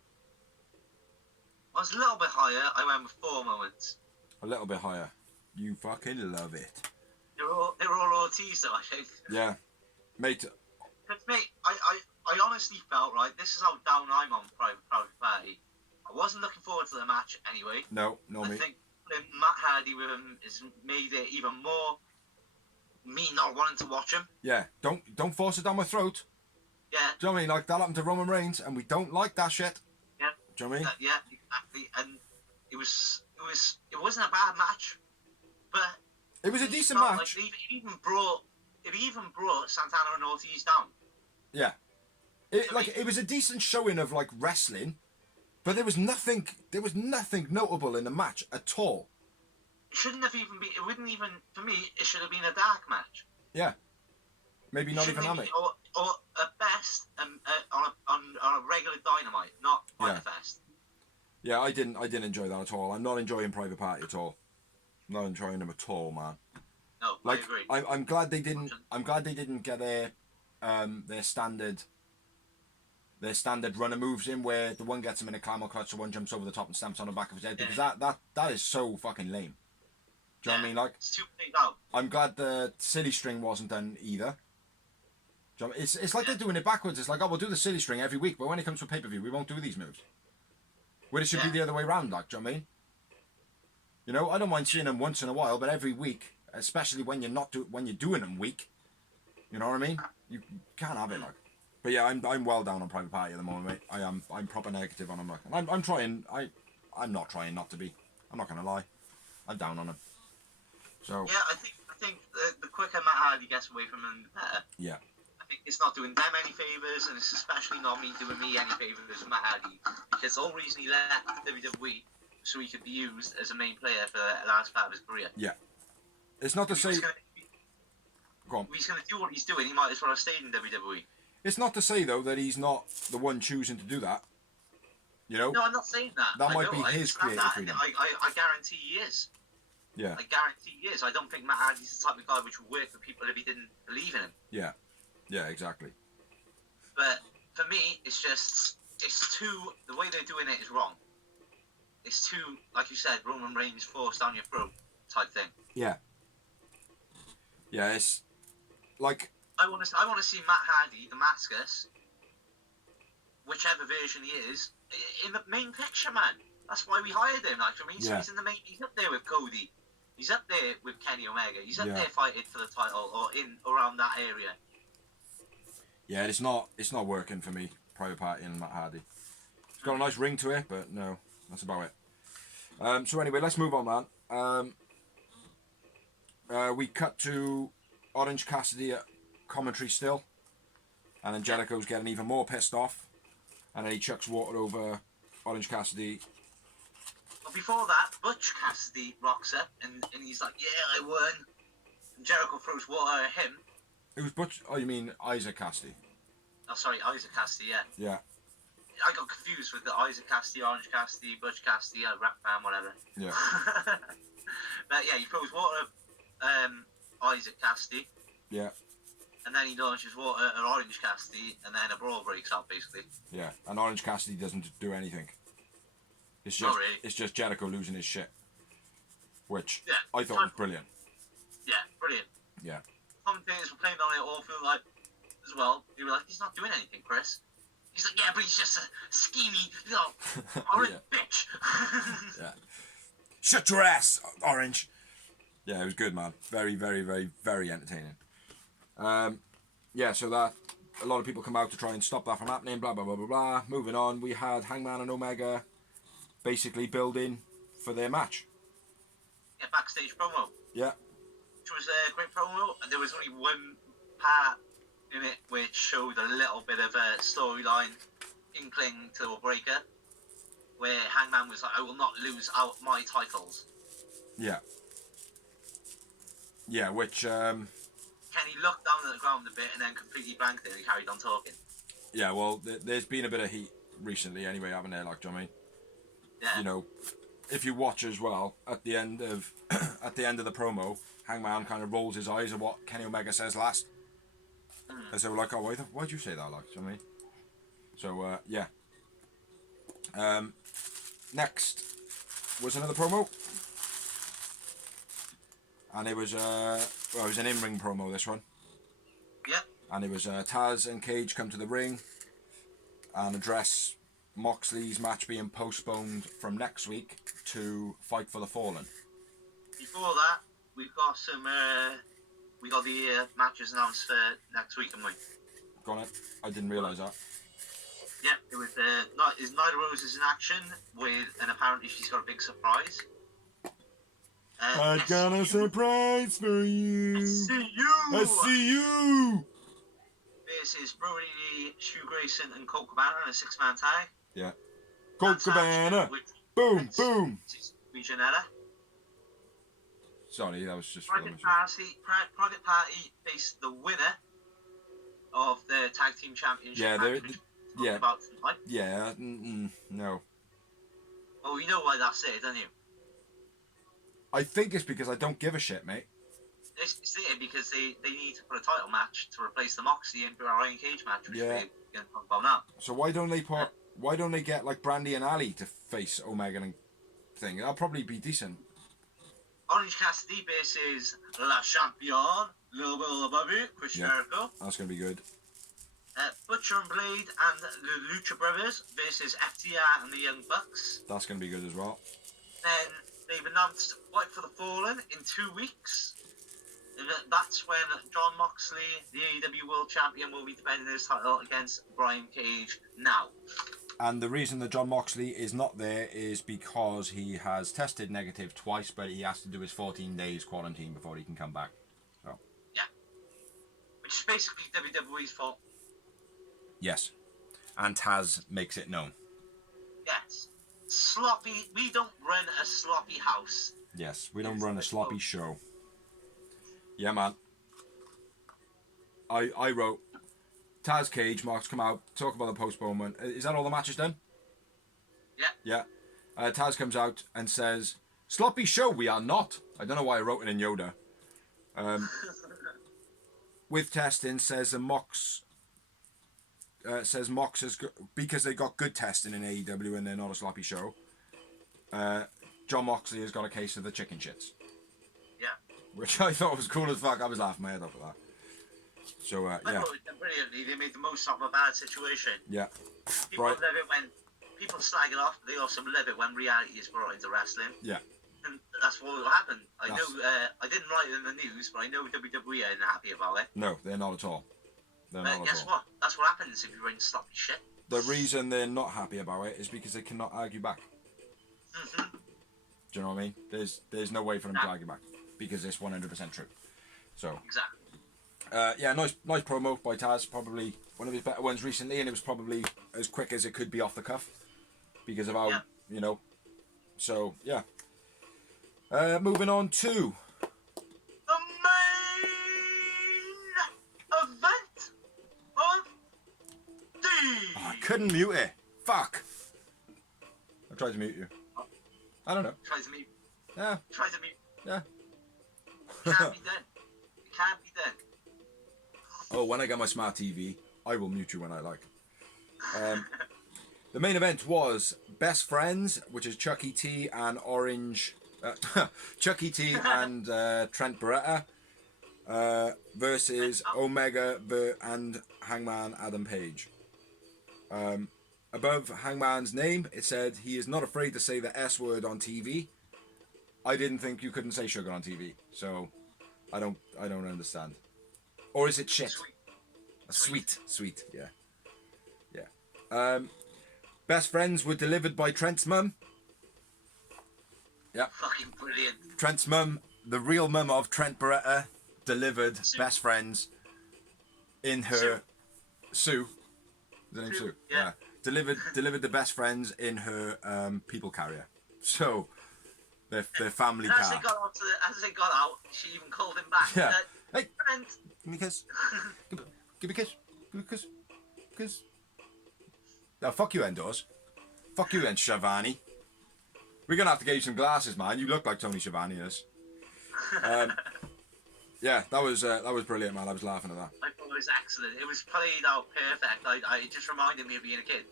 I was a little bit higher. I went with 4 moments. A little bit higher. You fucking love it. They were all Ortiz though, I think. Yeah. Mate. But mate, I honestly felt, right, this is how down I'm on Private Party. I wasn't looking forward to the match anyway. No, I think Matt Hardy with him has made it even more me not wanting to watch him. Yeah, don't force it down my throat. Yeah. Do you know what I mean? Like, that happened to Roman Reigns, and we don't like that shit. Yeah. Do you know what I mean? Yeah, exactly. And it wasn't a bad match, but it was a decent match. Like it even brought Santana and Ortiz down. Yeah. It was a decent showing of like wrestling, but there was nothing notable in the match at all. It shouldn't have even been. It wouldn't even, for me. It should have been a dark match. Yeah. Maybe not even on it. Or at best, on a regular Dynamite, not Fyter Fest. Yeah, I didn't enjoy that at all. I'm not enjoying Private Party at all. Not enjoying them at all, man. No, like, I agree. I'm glad they didn't. I'm glad they didn't get their standard run of moves in where the one gets him in a camel clutch, the one jumps over the top and stamps on the back of his head, because that is so fucking lame. Do you know what I mean? Like, it's too played out. I'm glad the silly string wasn't done either. Do you know what I mean? It's like they're doing it backwards. It's like, oh, we'll do the silly string every week, but when it comes to a pay-per-view, we won't do these moves. Where it should be the other way around, like, do you know what I mean? You know, I don't mind seeing them once in a while, but every week, especially when you're doing them week, you know what I mean? You can't have it, like. But yeah, I'm well down on Private Party at the moment, mate. I'm proper negative on them, like. And I'm not trying not to be. I'm not gonna lie. I'm down on them. So yeah, I think the quicker Matt Hardy gets away from him, the better. Yeah. I think it's not doing them any favours, and it's especially not doing me any favours with Matt Hardy, because the whole reason he left WWE so he could be used as a main player for the last part of his career. Yeah. It's not to say. Go on. If he's going to do what he's doing, he might as well have stayed in WWE. It's not to say though that he's not the one choosing to do that. You know. No, I'm not saying that. That might be his creative freedom. I guarantee he is. Yeah. I guarantee he is. I don't think Matt Hardy's the type of guy which would work for people if he didn't believe in him. Yeah. Yeah, exactly. But for me, it's too. The way they're doing it is wrong. It's too, like you said, Roman Reigns forced down your throat type thing. Yeah. Yeah, it's like. I want to see Matt Hardy, Damascus, whichever version he is, in the main picture, man. That's why we hired him. Like, I mean, so he's in the main. He's up there with Cody. He's up there with Kenny Omega. He's up there fighting for the title or in around that area. Yeah, it's not working for me. Private Party and Matt Hardy. It's got a nice ring to it, but no, that's about it. So anyway, let's move on, man. We cut to Orange Cassidy at commentary still, and then Jericho's getting even more pissed off, and then he chucks water over Orange Cassidy. But before that, Butch Cassidy rocks up, and he's like, "Yeah, I won." And Jericho throws water at him. It was Butch. Oh, you mean Isaac Cassidy? Oh, sorry, Isaac Cassidy. Yeah. Yeah. I got confused with the Isaac Cassidy, Orange Cassidy, Butch Cassidy, rap fan, whatever. Yeah. But yeah, he throws water at Isaac Cassidy. Yeah. And then he launches water at Orange Cassidy, and then a brawl breaks out, basically. Yeah, and Orange Cassidy doesn't do anything. It's just, It's just Jericho losing his shit, which I thought was brilliant. Yeah, brilliant. Yeah. Commentators were playing on it all through, like, as well. They were like, "He's not doing anything, Chris." He's like, "Yeah, but he's just a schemy, orange bitch." Yeah. Shut your ass, Orange. Yeah, it was good, man. Very, very, very, very entertaining. Yeah, so a lot of people come out to try and stop that from happening, blah, blah, blah, blah, blah. Moving on, we had Hangman and Omega basically building for their match. Yeah, backstage promo. Yeah. Which was a great promo, and there was only one part in it which showed a little bit of a storyline inkling to a breaker, where Hangman was like, I will not lose out my titles. Yeah. Yeah, which... Kenny looked down at the ground a bit and then completely blanked it and he carried on talking. Yeah, well, there's been a bit of heat recently anyway, haven't there, like, do you know what I mean? Yeah. You know, if you watch as well, at the end of the promo, Hangman kind of rolls his eyes at what Kenny Omega says last. And so like, oh, why'd you say that, like, do you know what I mean? So, yeah. Next was another promo. And it was, it was an in-ring promo, this one. Yeah. And it was Taz and Cage come to the ring and address Moxley's match being postponed from next week to Fight for the Fallen. Before that, we've got some, we got the matches announced for next week, haven't we? Go on it. I didn't realise that. Yeah, it was, Nyla Rose is in action with, and apparently she's got a big surprise. I got a surprise for you. I see you. I see you. This is Brody Lee, Stu Grayson, and Colt Cabana in a 6-man tag. Yeah. Colt Cabana. Boom, boom. Janetta. Sorry, that was just... Private Party faced the winner of the Tag Team Championship. Yeah, about tonight. Yeah, no. Oh, you know why that's it, don't you? I think it's because I don't give a shit, mate. It's there because they need to put a title match to replace the Moxley and Brian Cage match, which we're going to talk about now. So why don't they get like Brandy and Ali to face Omega and thing? That'll probably be decent. Orange Cassidy versus La Champion, Little Bill Bobby, Chris Jericho. That's going to be good. Butcher and Blade and the Lucha Brothers versus FTR and the Young Bucks. That's going to be good as well. Then they've announced Fight for the Fallen in 2 weeks. And that's when John Moxley, the AEW World Champion, will be defending his title against Brian Cage now. And the reason that John Moxley is not there is because he has tested negative twice, but he has to do his 14 days quarantine before he can come back. So. Yeah. Which is basically WWE's fault. Yes. And Taz makes it known. Yes. Sloppy. We don't run a sloppy house. Yes, we don't run a sloppy show. Yeah, man. I wrote, Taz Cage, Marks come out, talk about the postponement. Is that all the matches done? Yeah. Yeah. Taz comes out and says, sloppy show, we are not. I don't know why I wrote it in Yoda. With testing, says Mox has because they got good testing in AEW and they're not a sloppy show. John Moxley has got a case of the chicken shits. Yeah. Which I thought was cool as fuck. I was laughing my head off at that. So, yeah. I thought it done brilliantly. They made the most of a bad situation. Yeah. People love it when people slag it off. They also love it when reality is brought into wrestling. Yeah. And that's what will happen. I know. I didn't write it in the news, but I know WWE ain't happy about it. No, they're not at all. But guess what? That's what happens if you bring sloppy shit. The reason they're not happy about it is because they cannot argue back. Mm-hmm. Do you know what I mean? There's no way for them to argue back because it's 100% true. So exactly. Yeah, nice promo by Taz. Probably one of his better ones recently, and it was probably as quick as it could be off the cuff because of how you know. So yeah. Moving on to the main event of the. Oh, I couldn't mute it. Fuck. I tried to mute you. I don't know. Try to mute. Yeah. Try to mute. Yeah. It can't be done. It can't be done. Oh, when I get my smart TV, I will mute you when I like. The main event was Best Friends, which is Chucky T and Orange... Chucky T and Trent Beretta versus Omega and Hangman Adam Page. Above Hangman's name, it said he is not afraid to say the S word on TV. I didn't think you couldn't say sugar on TV, so I don't understand. Or is it shit? Sweet, yeah. Best friends were delivered by Trent's mum. Yeah. Fucking brilliant. Trent's mum, the real mum of Trent Beretta, delivered best friends in her Sue. Is her name Sue? Yeah. Delivered the best friends in her people carrier. So their family car. As they got out, she even called him back. Yeah. Hey, Trent. give me a kiss. Give me a kiss. Give me a kiss. Kiss. Now, fuck you, Endors. Fuck you, then, Schiavone. We're gonna have to get you some glasses, man. You look like Tony Schiavone is. Yeah, that was brilliant, man. I was laughing at that. I thought it was excellent. It was played out perfect. It just reminded me of being a kid.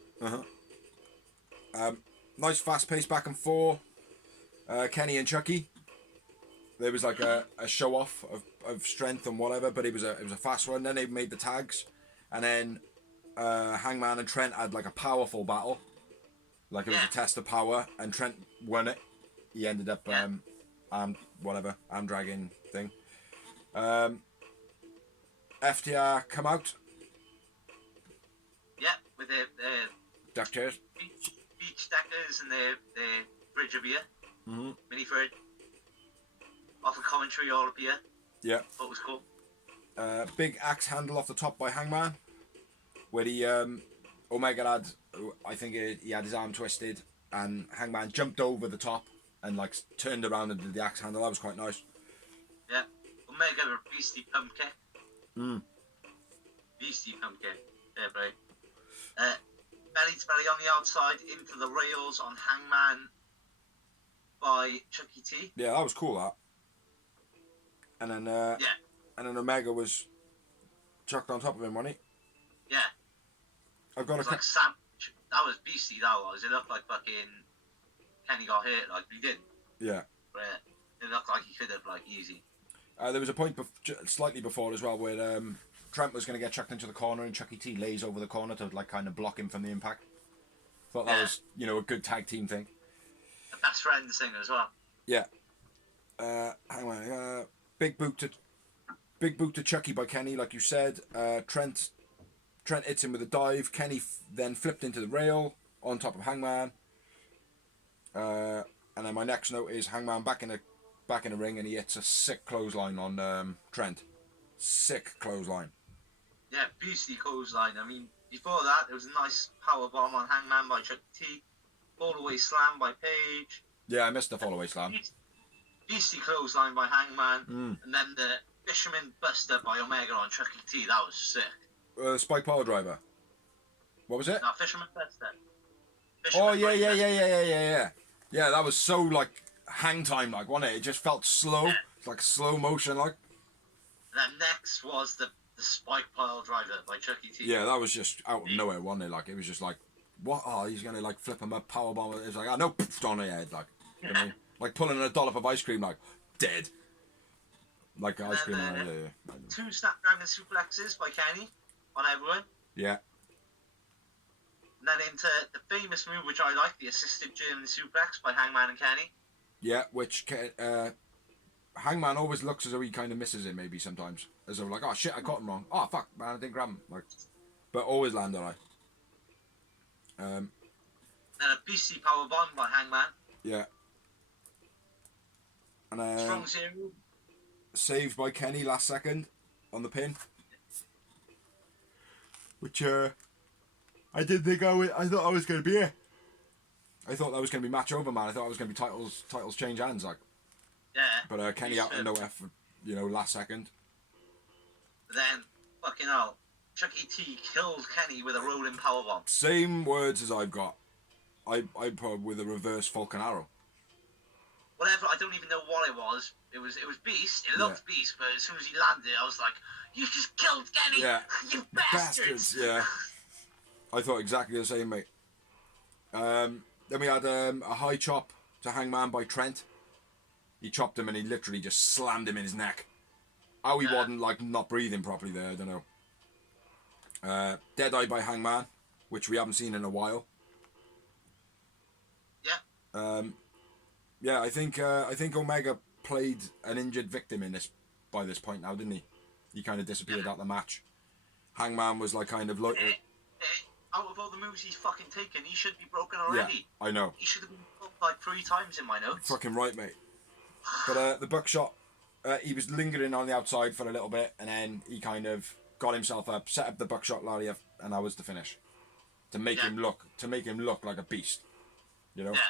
Nice fast pace back and forth. Kenny and Chucky. There was like a show off of strength and whatever, but it was a fast one. Then they made the tags, and then Hangman and Trent had like a powerful battle. Like it was a test of power, and Trent won it. He ended up arm dragging thing. FTR come out. Yeah, with their duck chairs, beach deckers and their bridge of beer. Mm-hmm. Mini fridge. Off a commentary all of beer. Yeah. That was cool. Big axe handle off the top by Hangman, where he Omega had, I think he had his arm twisted, and Hangman jumped over the top and like turned around and did the axe handle. That was quite nice. Yeah. Omega with a beastie pump kick. Beastie pump kick. Yeah, bro. Belly to belly on the outside into the rails on Hangman by Chucky T. Yeah, that was cool, that. And then and then Omega was chucked on top of him, wasn't he? Yeah. I've got it was like sandwich. That was beastie, that was. It looked like fucking Kenny got hurt, like he did. Yeah. But it looked like he could have, like, easy. There was a point slightly before as well where Trent was going to get chucked into the corner and Chucky T lays over the corner to like kind of block him from the impact. Thought that was, a good tag team thing. The best friends thing as well. Yeah. Hang on. Big boot to Chucky by Kenny, like you said. Trent hits him with a dive. Kenny then flipped into the rail on top of Hangman. And then my next note is Hangman back in the ring, and he hits a sick clothesline on Trent. Sick clothesline. Yeah, beastly clothesline. I mean, before that, there was a nice power bomb on Hangman by Chuck T. Fall away slam by Page. Yeah, I missed the fall away slam. Beastly clothesline by Hangman, and then the Fisherman Buster by Omega on Chucky T. That was sick. Spike Power Driver. What was it? No, Fisherman Buster. Yeah. Yeah, that was so like hang time like, wasn't it? It just felt slow. Yeah. It's like slow motion like. And then next was the Spike Pile Driver by Chucky T. Yeah, that was just out of nowhere, wasn't it? Like it was just like, what? Oh, he's gonna like flip him up, powerbomb. It was like, no, poof, on the head, like, you know what I mean? Like pulling a dollop of ice cream, like dead. Like ice cream. Yeah. 2 Snapdragon suplexes by Kenny on everyone. Yeah. And then into the famous move, which I like, the assisted German suplex by Hangman and Kenny. Yeah, which Hangman always looks as though he kind of misses it, maybe sometimes, as though like, oh shit, I caught him wrong. Oh fuck, man, I didn't grab him. Like, but always land alright. Then a BC power bomb by Hangman. Yeah. And Strong Zero. Saved by Kenny last second on the pin. Which I didn't think I thought I was going to be here. I thought that was going to be match over, man. I thought it was going to be titles change hands, like. Yeah. But Kenny out of nowhere for, last second. Then, fucking hell, Chucky T killed Kenny with a rolling powerbomb. Same words as I've got. I put with a reverse Falcon Arrow. Whatever, I don't even know what it was. It was Beast. It looked Beast, but as soon as he landed, I was like, "You just killed Kenny, you bastards!" Yeah. I thought exactly the same, mate. Then we had a high chop to Hangman by Trent. He chopped him and he literally just slammed him in his neck. How he wasn't like not breathing properly there, I don't know. Deadeye by Hangman, which we haven't seen in a while. Yeah. Yeah, I think Omega played an injured victim in this by this point now, didn't he? He kind of disappeared out the match. Hangman was like kind of like. Out of all the moves he's fucking taken, he should be broken already. Yeah, I know. He should have been broken like 3 times in my notes. Fucking right, mate. But the buckshot, he was lingering on the outside for a little bit, and then he kind of got himself up, set up the buckshot lariat, and that was the finish. To make him look like a beast, you know. Yeah.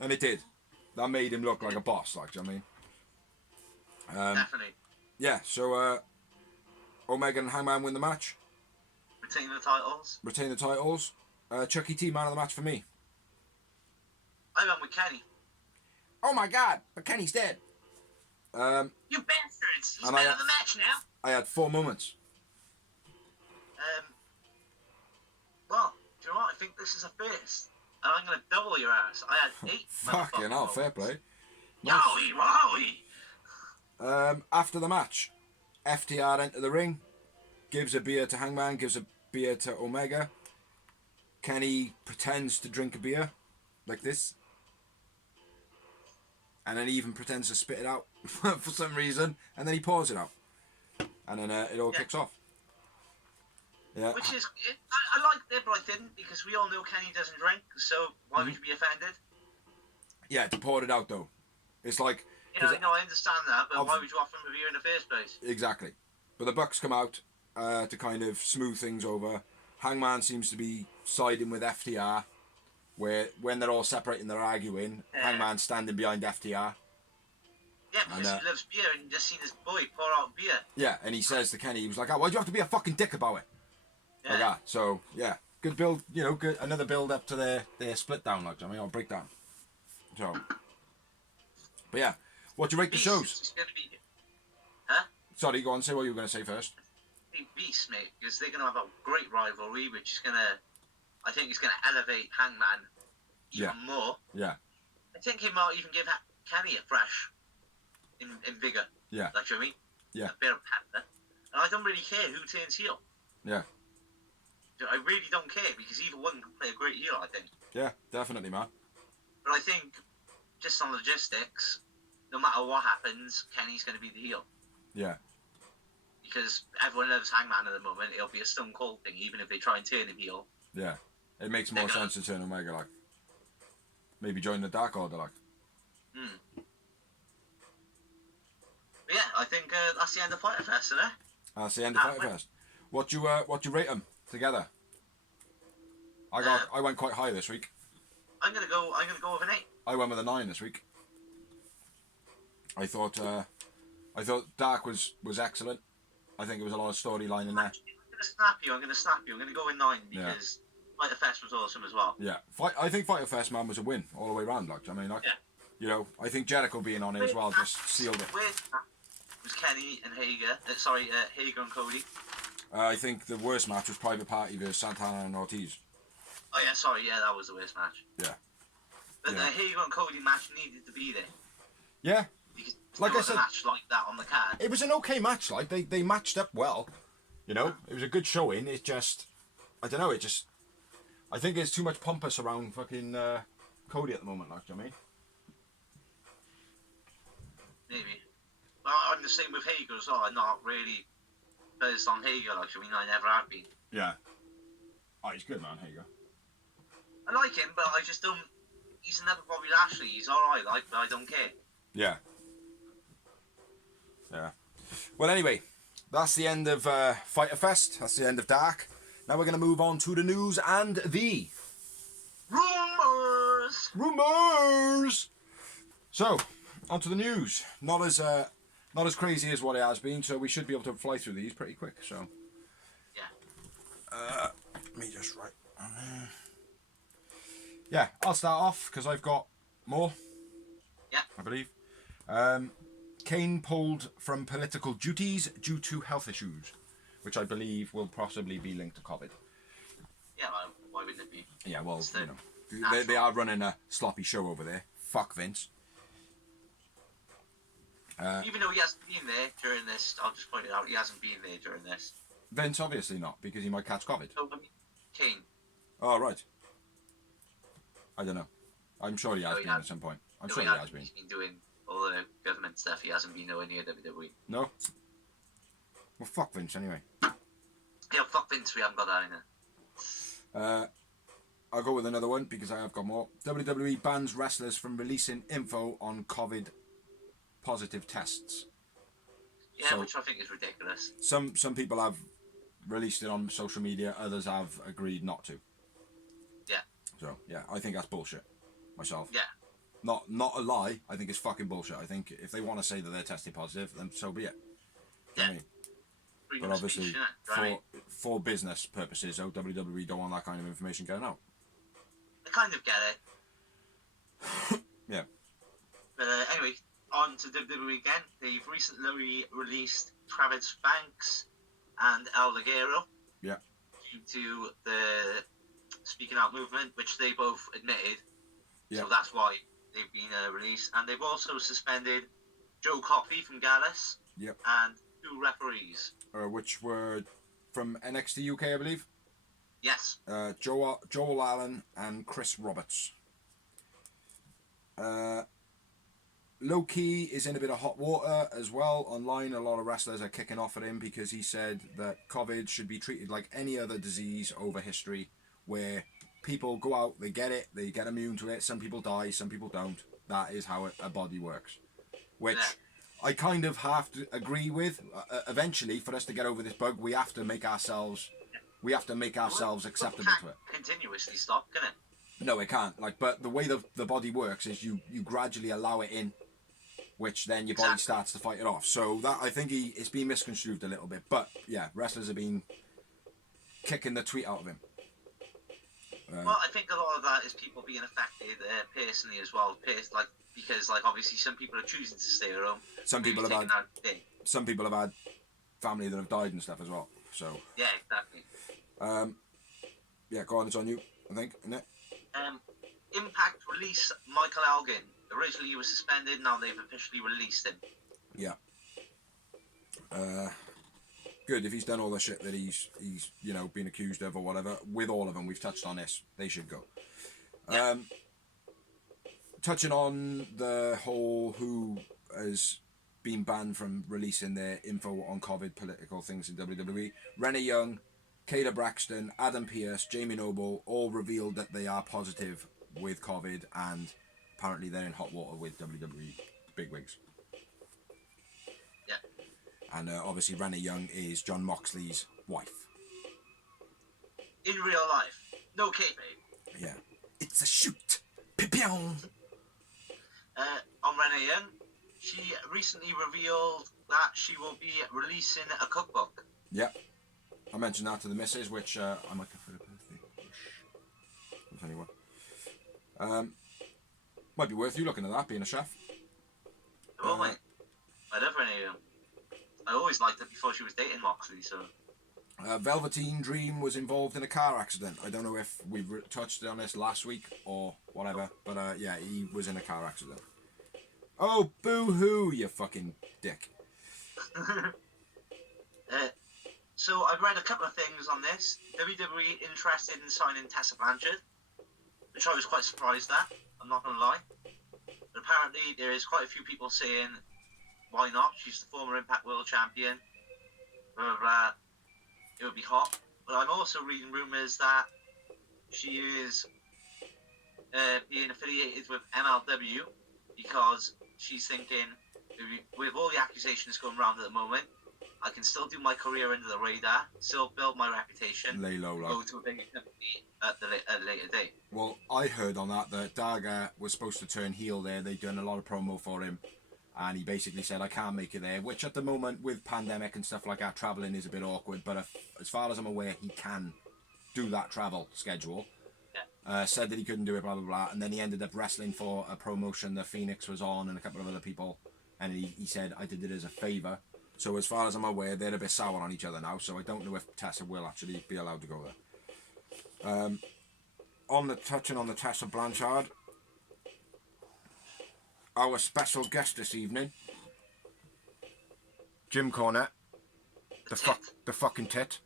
And it did. That made him look like a boss, like, do you know what I mean? Definitely. Yeah. So Omega and Hangman win the match. Retain the titles. Chucky T, man of the match for me. I went with Kenny. Oh my God! But Kenny's dead. You bastards! He's man of the match now. I had 4 moments. Well, do you know what? I think this is a first, and I'm gonna double your ass. I had 8. Fucking hell, fair play. Nice. Yowie, wowie. After the match, FTR enter the ring, gives a beer to Hangman, gives a beer to Omega. Kenny pretends to drink a beer, like this. And then he even pretends to spit it out for some reason, and then he pours it out. And then it all kicks off. Yeah. Which is, I liked it, but I didn't, because we all know Kenny doesn't drink, so why would you be offended? Yeah, to pour it out, though. It's like... Yeah, I understand that, but why would you offer him a beer in the first place? Exactly. But the Bucks come out to kind of smooth things over. Hangman seems to be siding with FTR, where when they're all separating, they're arguing. Hangman's standing behind FTR. Yeah, because he loves beer, and you just seen his boy pour out beer. Yeah, and he says to Kenny, he was like, "Oh, why'd you have to be a fucking dick about it?" Yeah. Like that. So, yeah, good build, you know, good, another build up to their split down, like, I mean, or breakdown. So, but yeah, what do you rate the shows? Huh? Sorry, go on, say what you were going to say first. Beast, mate, because they're going to have a great rivalry, which is going to, I think, is going to elevate Hangman even more. Yeah. I think it might even give Kenny a fresh in vigor. Yeah. Like, you know what I mean? Yeah. A bit of panther. And I don't really care who turns heel. Yeah. I really don't care, because either one can play a great heel, I think. Yeah, definitely, man. But I think, just on logistics, no matter what happens, Kenny's going to be the heel. Yeah. Because everyone loves Hangman at the moment. It'll be a Stone Cold thing, even if they try and turn him heel. Yeah. It makes more sense to turn Omega, like. Maybe join the Dark Order, like. But yeah, I think that's the end of Fyter Fest, isn't it? That's the end of Fyter Fest. What you rate them together? I went quite high this week. I'm gonna go with an 8. I went with a 9 this week. I thought Dark was excellent. I think there was a lot of storyline in there. I'm gonna snap you. I'm gonna go with 9 because Fyter Fest was awesome as well. Yeah, I think Fyter Fest, man, was a win all the way around. Like, I mean, like, you know, I think Jericho being on it as well just sealed it. Was Kenny and Hager? Hager and Cody. I think the worst match was Private Party versus Santana and Ortiz. Oh yeah, that was the worst match. Yeah. But the Hager and Cody match needed to be there. Yeah. Because like I said, a match like that on the card. It was an okay match. Like they matched up well. You know, it was a good showing. It just, I don't know. I think there's too much pompous around fucking Cody at the moment. Like, do you know what I mean? Maybe. Well, I'm the same with Hager as well. I'm not really buzzed on Hager. Like, I mean, I never have been. Yeah. Oh, he's good, man, Hager. I like him, but I just don't. He's another Bobby Lashley. He's alright, like, but I don't care. Yeah. Yeah. Well, anyway, that's the end of Fyter Fest. That's the end of Dark. Now we're going to move on to the news and the rumours. Rumours. So, onto the news. Not as crazy as what it has been, so we should be able to fly through these pretty quick. So. Yeah. Let me just write. Yeah, I'll start off because I've got more. Yeah. I believe. Kane pulled from political duties due to health issues, which I believe will possibly be linked to COVID. Yeah, well, why wouldn't it be? Yeah, well, you know, they are running a sloppy show over there. Fuck Vince. Even though he hasn't been there during this, I'll just point it out, he hasn't been there during this. Vince, obviously not, because he might catch COVID. So, I mean, Kane. Oh, right. I don't know. I'm sure he has been at some point. I'm sure he has been. He's been doing all the government stuff. He hasn't been nowhere near WWE. No? Well, fuck Vince, anyway. Yeah, fuck Vince, we haven't got that in it. I'll go with another one because I have got more. WWE bans wrestlers from releasing info on COVID positive tests. Yeah, so, which I think is ridiculous. Some people have released it on social media, others have agreed not to. Yeah. So yeah, I think that's bullshit. Myself. Yeah. Not a lie. I think it's fucking bullshit. I think if they want to say that they're testing positive, then so be it. Yeah. You know what I mean? But obviously, for business purposes, WWE don't want that kind of information going out. I kind of get it. Yeah. But anyway, on to WWE again. They've recently released Travis Banks and El Ligero. Yeah. Due to the speaking out movement, which they both admitted. Yeah. So that's why they've been released. And they've also suspended Joe Coffey from Gallus. Yep. And 2 referees. Which were from NXT UK, I believe. Yes. Joel Allen and Chris Roberts. Low-key is in a bit of hot water as well. Online, a lot of wrestlers are kicking off at him because he said that COVID should be treated like any other disease over history, where people go out, they get immune to it. Some people die, some people don't. That is how a body works. Which I kind of have to agree with. Eventually, for us to get over this bug, we have to make ourselves acceptable to it. Continuously stop, can it? No, it can't. But the way the body works is you gradually allow it in, which then your body starts to fight it off. So that, I think it's been misconstrued a little bit. But yeah, wrestlers have been kicking the tweet out of him. Well, I think a lot of that is people being affected personally as well. Because obviously some people are choosing to stay at home. Some people have had family that have died and stuff as well. So yeah, exactly. Yeah, go on. It's on you, I think, isn't it? Impact release Michael Elgin. Originally he was suspended. Now they've officially released him. Yeah. Good. If he's done all the shit that he's been accused of or whatever, with all of them, we've touched on this. They should go. Yeah. Touching on the whole who has been banned from releasing their info on COVID political things in WWE, Renee Young, Kayla Braxton, Adam Pearce, Jamie Noble all revealed that they are positive with COVID, and apparently they're in hot water with WWE bigwigs. Yeah. And obviously Renee Young is John Moxley's wife. In real life. No kayfabe. Yeah. It's a shoot. Pipion. On Renee Young, she recently revealed that she will be releasing a cookbook. Yep. I mentioned that to the missus, which I might go for a birthday. Anyway. Might be worth you looking at that, being a chef. Oh, mate. I love Renee Young. I always liked her before she was dating Moxley, so... Velveteen Dream was involved in a car accident. I don't know if we touched on this last week or whatever, but yeah, he was in a car accident. Oh, boo-hoo, you fucking dick. So I've read a couple of things on this. WWE interested in signing Tessa Blanchard, which I was quite surprised at, I'm not going to lie. But apparently there is quite a few people saying, why not? She's the former Impact World Champion. Blah, blah, blah. It would be hot. But I'm also reading rumours that she is being affiliated with MLW because she's thinking, with all the accusations going around at the moment, I can still do my career under the radar, still build my reputation, lay low, go to a bigger company at a later date. Well, I heard on that Daga was supposed to turn heel there. They'd done a lot of promo for him, and he basically said, I can't make it there, which at the moment, with pandemic and stuff like that, travelling is a bit awkward, but as far as I'm aware, he can do that travel schedule. Yeah. Said that he couldn't do it, blah, blah, blah, and then he ended up wrestling for a promotion that Phoenix was on and a couple of other people, and he said, I did it as a favour. So as far as I'm aware, they're a bit sour on each other now, so I don't know if Tessa will actually be allowed to go there. Touching on the Tessa Blanchard, our special guest this evening, Jim Cornette, the fucking tit,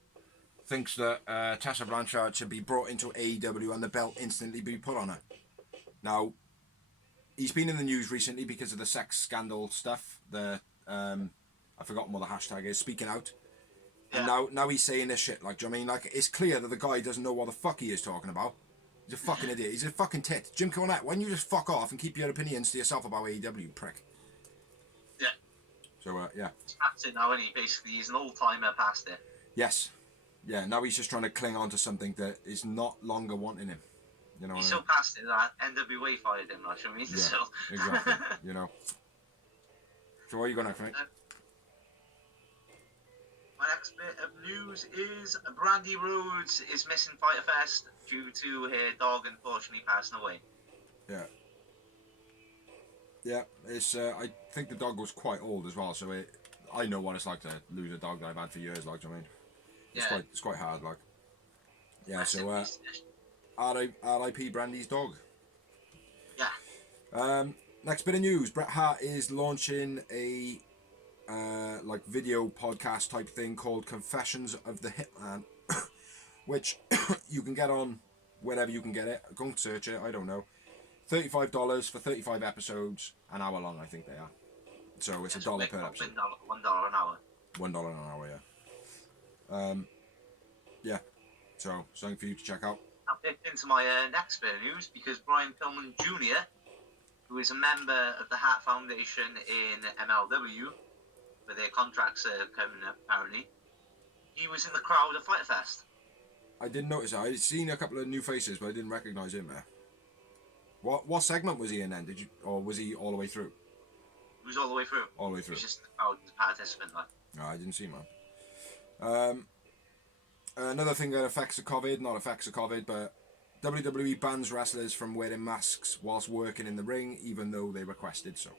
thinks that Tessa Blanchard should be brought into AEW and the belt instantly be put on her. Now, he's been in the news recently because of the sex scandal stuff, I've forgotten what the hashtag is, speaking out. And now he's saying this shit, like, do you know what I mean? Like, it's clear that the guy doesn't know what the fuck he is talking about. He's a fucking idiot. He's a fucking tit. Jim Cornette, why don't you just fuck off and keep your opinions to yourself about AEW, prick? Yeah. So, yeah. He's past it now, isn't he? Basically, he's an old-timer past it. Yes. Yeah, now he's just trying to cling on to something that is not longer wanting him. You know he's what I so mean? past it that NWA fired him, like, you know what I mean? Yeah, So. exactly. You know. So what are you going to mate? My next bit of news is Brandy Rhodes is missing Fyter Fest due to her dog unfortunately passing away. Yeah. Yeah, it's. I think the dog was quite old as well, so I know what it's like to lose a dog that I've had for years. Like, I mean, it's quite hard. Like, yeah. So, R.I.P. Brandy's dog. Yeah. Next bit of news: Bret Hart is launching a like video podcast type thing called Confessions of the Hitman, which you can get on wherever you can get it. Go and search it. I don't know. $35 for 35 episodes, an hour long, I think they are. So it's $1 per episode. $1 an hour. $1 an hour, yeah. Yeah. So something for you to check out. I'll get into my next bit of news because Brian Pillman Jr., who is a member of the Hart Foundation in MLW, where their contracts are coming up apparently, he was in the crowd at Fyter Fest. I didn't notice that. I'd seen a couple of new faces, but I didn't recognise him there. What segment was he in then? Or was he all the way through? He was all the way through. All the way through. He was just a participant, like. No, I didn't see him, man. Another thing that affects the COVID, not affects the COVID, but WWE bans wrestlers from wearing masks whilst working in the ring, even though they requested so.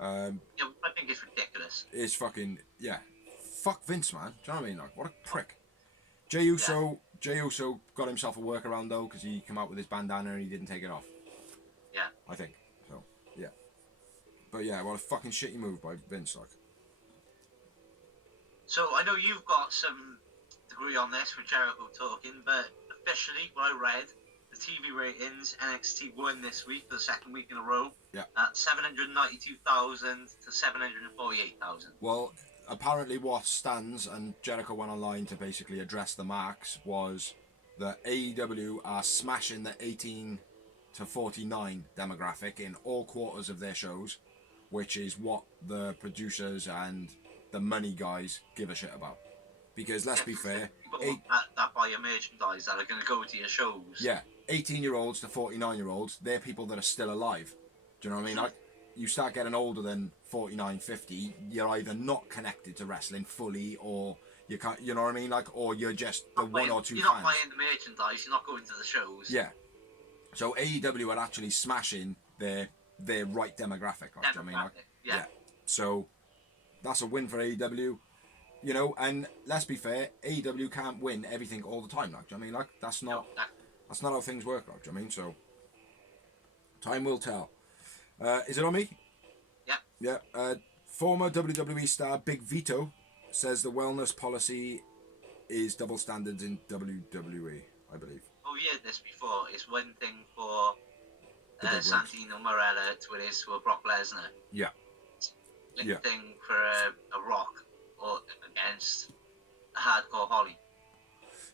I think it's ridiculous. It's fucking, yeah. Fuck Vince, man. Do you know what I mean? Like, what a prick. Jey Uso got himself a workaround, though, because he came out with his bandana and he didn't take it off. Yeah. I think. So, yeah. But yeah, what a fucking shitty move by Vince, like. So, I know you've got some degree on this with Jericho talking, but officially, what I read, the TV ratings, NXT won this week for the second week in a row. Yeah. At 792,000 to 748,000. Well, apparently what stands, and Jericho went online to basically address the marks, was that AEW are smashing the 18 to 49 demographic in all quarters of their shows, which is what the producers and the money guys give a shit about. Because let's be fair, that buy your merchandise that are going to go to your shows. Yeah, 18-year-olds to 49-year-olds, they're people that are still alive. Do you know what I mean? Like, you start getting older than 49, 50, you're either not connected to wrestling fully, or you can't. You know what I mean? Like, or you're just the one or two fans. You're not buying the merchandise. You're not going to the shows. Yeah. So AEW are actually smashing their right demographic. Like, do you know what I mean? Like, yeah. So that's a win for AEW. You know, and let's be fair, AEW can't win everything all the time. Like, do you know what I mean? Like, that's not how things work. Like, do you know what I mean? So time will tell. Is it on me? Yeah. Yeah. Former WWE star Big Vito says the wellness policy is double standards in WWE, I believe. Oh, yeah, this before. It's one thing for Santino Marella to it is to a Brock Lesnar. Yeah. One thing for a Rock or against a Hardcore Holly.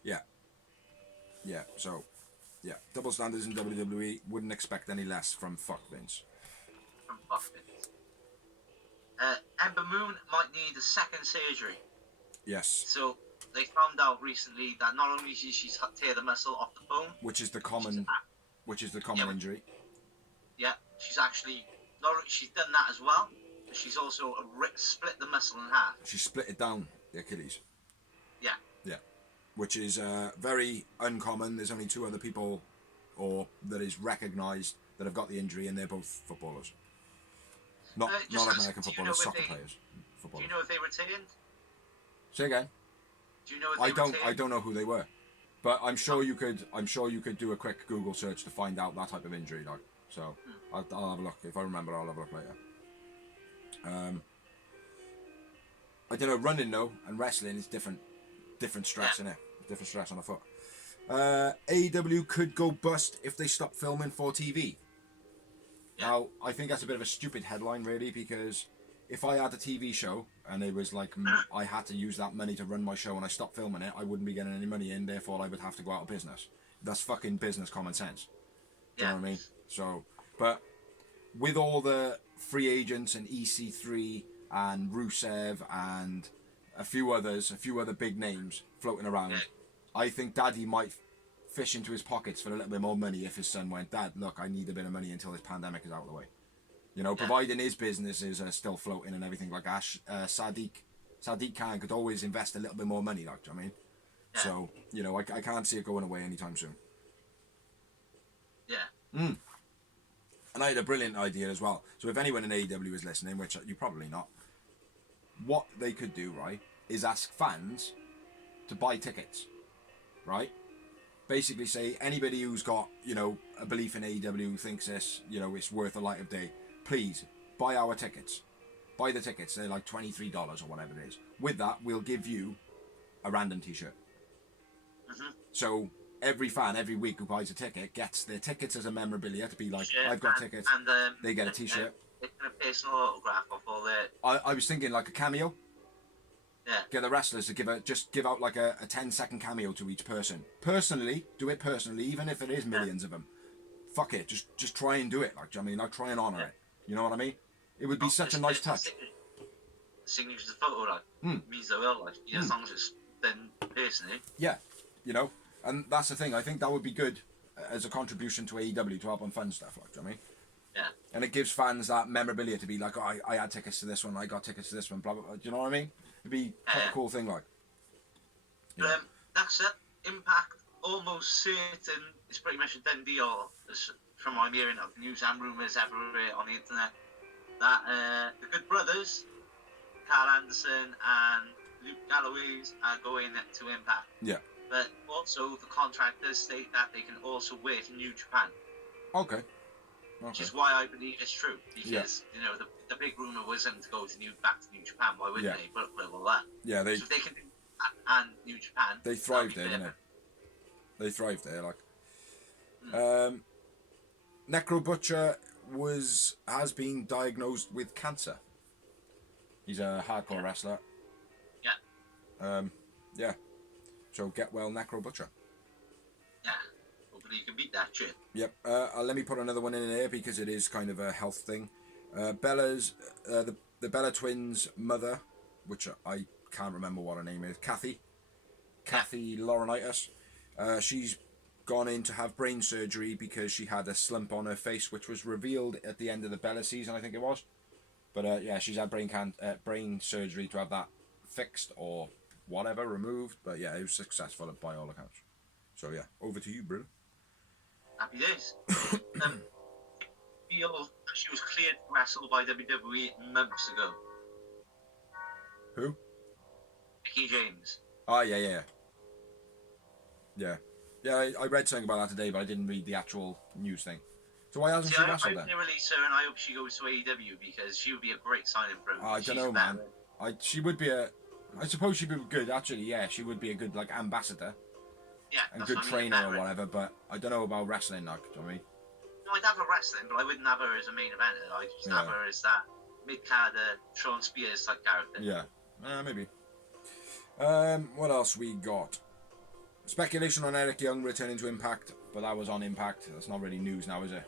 Yeah. Yeah, so, yeah. Double standards in WWE. Wouldn't expect any less from fuck Vince. Ember Moon might need a second surgery. Yes. So they found out recently that not only she's tear the muscle off the bone, which is the common injury. Yeah, she's actually she's done that as well. But she's also split the muscle in half. She split it down, the Achilles. Yeah. Yeah, which is very uncommon. There's only two other people, or that is recognised, that have got the injury, and they're both footballers. Not American footballers, soccer players. Do you know if they retained? Say again. Do you know if they retained? I don't know who they were, but I'm sure you could do a quick Google search to find out that type of injury. Like, so I'll have a look. If I remember, I'll have a look later. I don't know. Running though and wrestling is different stress in it. Different stress on the foot. AEW could go bust if they stop filming for TV. Now, I think that's a bit of a stupid headline, really, because if I had a TV show and it was like I had to use that money to run my show and I stopped filming it, I wouldn't be getting any money in. Therefore, I would have to go out of business. That's fucking business common sense. Do you know what I mean? So, but with all the free agents and EC3 and Rusev and a few other big names floating around, I think Daddy might fish into his pockets for a little bit more money if his son went, Dad, look, I need a bit of money until this pandemic is out of the way. You know, providing his businesses are still floating and everything like that. Sadiq Khan could always invest a little bit more money, like, do you know what I mean? Yeah. So, you know, I can't see it going away anytime soon. Yeah. And I had a brilliant idea as well. So if anyone in AEW is listening, which you're probably not, what they could do, right, is ask fans to buy tickets, right? Basically say anybody who's got, you know, a belief in AEW, who thinks this, you know, it's worth a light of day, please buy our tickets. Buy the tickets. They're like $23 or whatever it is. With that, we'll give you a random t-shirt. So every fan every week who buys a ticket gets their tickets as a memorabilia to be like, I've got tickets. And they get a t-shirt. It's a personal autograph of all the... I was thinking like a cameo. Yeah. Get the wrestlers to give out like a 10-second cameo to each person. Personally, do it personally, even if it is millions of them. Fuck it, just try and do it. Like, I mean, like try and honour it. You know what I mean? It would be such a nice touch. Signatures the photo, like means they will, like, as long as it's then personally. Yeah, you know, and that's the thing. I think that would be good as a contribution to AEW to help on fund stuff. Like, do you know what I mean? Yeah. And it gives fans that memorabilia to be like, oh, I had tickets to this one, I got tickets to this one, blah blah blah. Do you know what I mean? It'd be a cool thing, like. Yeah. That's it. Impact almost certain. It's pretty much a done deal. From what I'm hearing of news and rumours everywhere on the internet, that the Good Brothers, Carl Anderson and Luke Galloways, are going to Impact. Yeah. But also the contract does state that they can also work in New Japan. Okay. Which is why I believe it's true. Because you know the big rumour was them to go to back to New Japan. Why wouldn't they? But all that. Yeah, they. So if they can do that and New Japan, they thrived there, didn't they? They thrived there, like. Necro Butcher has been diagnosed with cancer. He's a hardcore wrestler. Yeah. Yeah. So get well, Necro Butcher. Yeah. Hopefully you can beat that shit. Yep. Let me put another one in there because it is kind of a health thing. Bella's the Bella twins' mother, which I can't remember what her name is, Kathy Laurinaitis. She's gone in to have brain surgery because she had a slump on her face, which was revealed at the end of the Bella season, I think it was. But yeah, she's had brain surgery to have that fixed or whatever removed. But yeah, it was successful by all accounts. So yeah, over to you, bro. Happy days. She was cleared to wrestle by WWE months ago. Who? Mickey James. Oh yeah. I read something about that today, but I didn't read the actual news thing. So why hasn't she wrestled then? I release her, and I hope she goes to AEW because she would be a great signing for him. I don't know, man. She would be I suppose she'd be good. Actually, yeah, she would be a good like ambassador. Yeah, and good trainer or whatever. But I don't know about wrestling, like. Do you know what I mean? No, I'd have her wrestling, but I wouldn't have her as a main eventer. I'd just have her as that mid-carder Sean Spears type character. Yeah, maybe. What else we got? Speculation on Eric Young returning to Impact, but that was on Impact. That's not really news now, is it?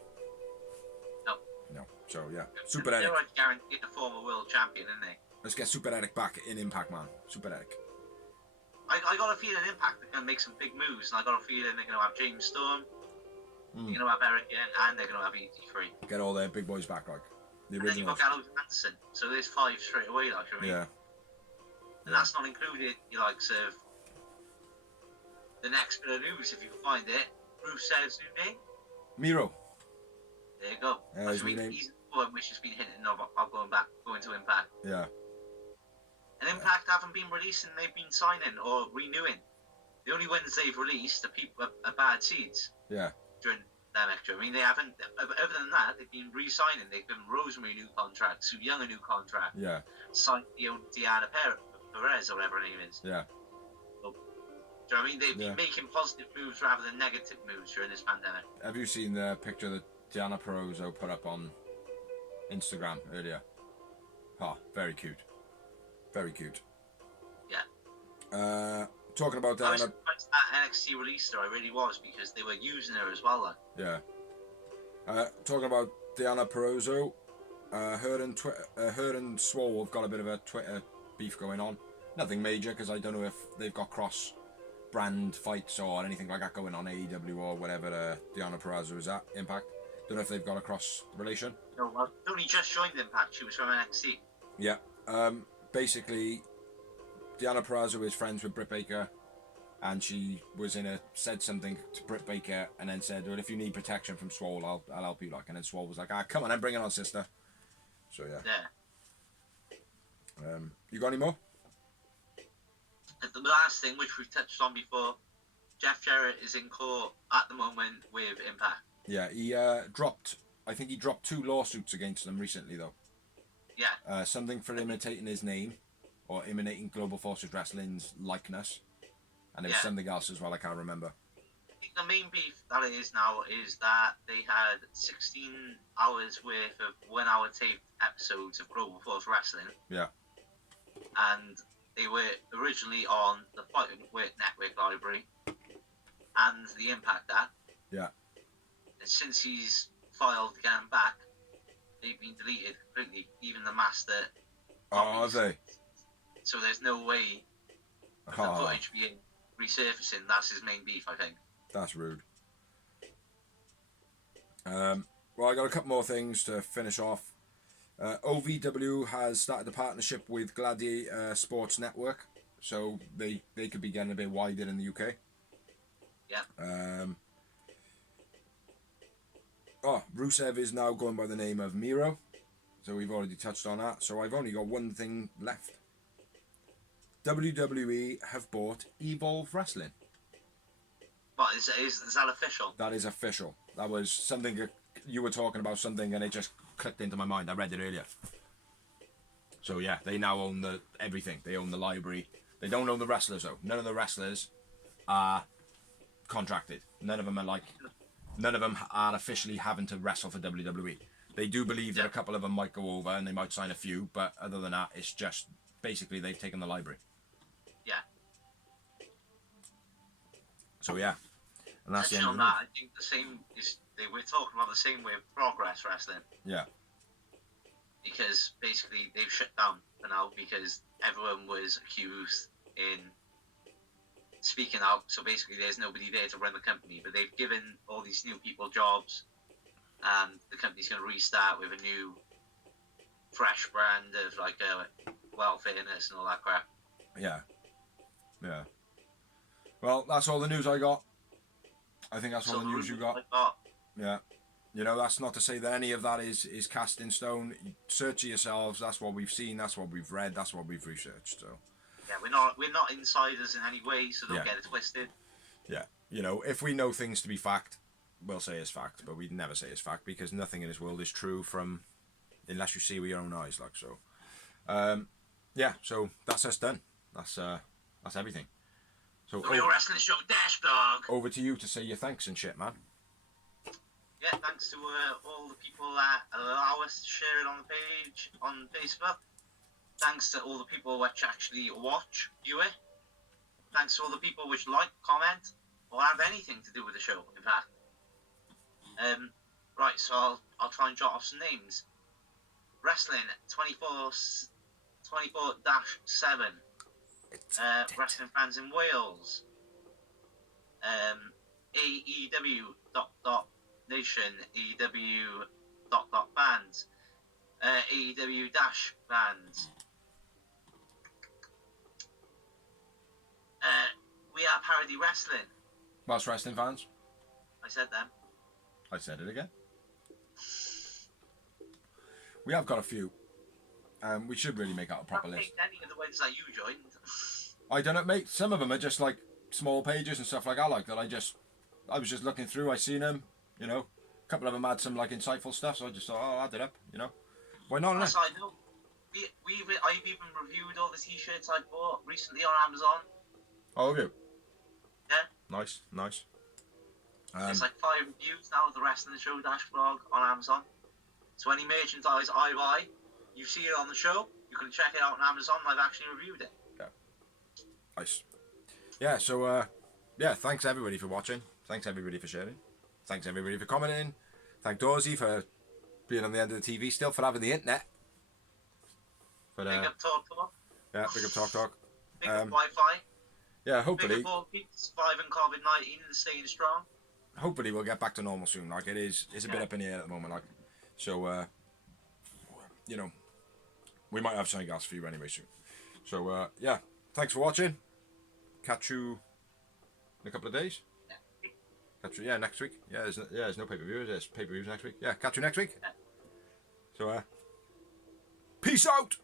No. So yeah, Super Eric. They're like guaranteed a former world champion, isn't they? Let's get Super Eric back in Impact, man. Super Eric. I got a feeling Impact are going to make some big moves, and I got a feeling they're going to have James Storm, they're going to have Eric Young, and they're going to have ET3. Get all their big boys back, like the original. And then you've got Gallows and Anderson, so there's 5 straight away, like, I mean. Yeah. And that's not included, you like, sort of, the next bit of news, if you can find it. Rusev's new name? Miro. There you go. His new name. He's the one which has been hinting of going to Impact. Yeah. And Impact haven't been releasing, they've been signing or renewing. The only ones they've released are bad seeds. Yeah. During that extra. I mean, they haven't, other than that, they've been re-signing. They've given Rosemary a new contract, Sue Young a new contract. Yeah. Signed Diana Perez, or whatever her name is. Yeah. So, do you know what I mean? They've been making positive moves rather than negative moves during this pandemic. Have you seen the picture that Diana Perez put up on Instagram earlier? Oh, very cute. Very cute. Yeah. Talking about that. I was surprised that NXT released her. I really was, because they were using her as well. Like. Yeah. Talking about Deonna Purrazzo, her and Swole have got a bit of a Twitter beef going on. Nothing major, because I don't know if they've got cross-brand fights or anything like that going on AEW or whatever Deonna Purrazzo is at Impact. Don't know if they've got a cross relation. No, well, Tony just joined Impact. She was from NXT. Yeah. Basically, Deonna Purrazzo is friends with Britt Baker, and she was said something to Britt Baker, and then said, "Well, if you need protection from Swole, I'll help you." Like, and then Swole was like, come on, then bring it on, sister." So yeah. Yeah. You got any more? The last thing, which we've touched on before, Jeff Jarrett is in court at the moment with Impact. Yeah, he dropped 2 lawsuits against them recently, though. Yeah. Something for imitating his name, or imitating Global Forces Wrestling's likeness, and there was something else as well, I can't remember. I think the main beef that it is now is that they had 16 hours worth of 1 hour taped episodes of Global Force Wrestling. Yeah. And they were originally on the Fighting Network library and the Impact app. Yeah. And since he's filed to get them back, they've been deleted completely, even the master copies. Are they? So there's no way the footage being resurfacing. That's his main beef, I think. That's rude. Well, I got a couple more things to finish off. OVW has started a partnership with Gladiator Sports Network, so they could be getting a bit wider in the UK. Yeah. Rusev is now going by the name of Miro, so we've already touched on that. So I've only got one thing left. WWE have bought Evolve Wrestling. But is that official? That is official. That was something you were talking about, something, and it just clicked into my mind. I read it earlier. So yeah, they now own everything. They own the library. They don't own the wrestlers though. None of the wrestlers are contracted. None of them are officially having to wrestle for WWE. They do believe that a couple of them might go over and they might sign a few, but other than that, it's just basically they've taken the library. Yeah. So yeah, and that's the end of that. I think the same is they were talking about the same with Progress Wrestling. Yeah. Because basically they've shut down for now because everyone was accused in speaking out. So basically there's nobody there to run the company, but they've given all these new people jobs, and the company's going to restart with a new, fresh brand of like welfareness and all that crap. Yeah. Yeah. Well, that's all the news I got. I think that's all the news you got. Yeah. You know, that's not to say that any of that is cast in stone. Search it yourselves. That's what we've seen. That's what we've read. That's what we've researched. So. Yeah, we're not insiders in any way, so don't get it twisted. Yeah. You know, if we know things to be fact, we'll say it's fact, but we'd never say it's fact because nothing in this world is true unless you see with your own eyes, like so. Yeah. So that's us done. That's everything. So the Real Wrestling Show Dash Blog. Over to you to say your thanks and shit, man. Yeah, thanks to all the people that allow us to share it on the page on Facebook. Thanks to all the people which actually view it. Thanks to all the people which like, comment, or have anything to do with the show, in fact. Right, so I'll try and jot off some names. Wrestling 24-7. Wrestling fans in Wales. AEW Nation, AEW bands, AEW bands. We are Parody Wrestling. Welsh wrestling fans. I said them. I said it again. We have got a few. We should really make out a proper list. Any of the ones that you joined. I don't know, mate. Some of them are just like small pages and stuff like that. Like that. I was just looking through. I seen them. You know, a couple of them had some like insightful stuff. So I just thought, I'll add it up. You know, why not? Yes, I know. I've even reviewed all the t-shirts I bought recently on Amazon. Oh, have you? Yeah. Nice. There's like 5 reviews now of the Wrestling Show Dash blog on Amazon. So any merchandise I buy, you see it on the show, you can check it out on Amazon. I've actually reviewed it. Yeah. Nice. Yeah, so, thanks everybody for watching. Thanks everybody for sharing. Thanks everybody for commenting. Thank Dorsey for being on the end of the TV still, for having the internet. But, big up Talk. Yeah, big up Talk. Big up Wi-Fi. Yeah, hopefully. Big up all people surviving COVID-19 and staying strong. Hopefully we'll get back to normal soon. Like, it's a bit up in the air at the moment. Like, so, you know, we might have something else for you anyway soon. So, yeah, thanks for watching. Catch you in a couple of days. Catch you, next week. Yeah, there's no pay-per-view. There's pay-per-views next week. Yeah, catch you next week. So, peace out.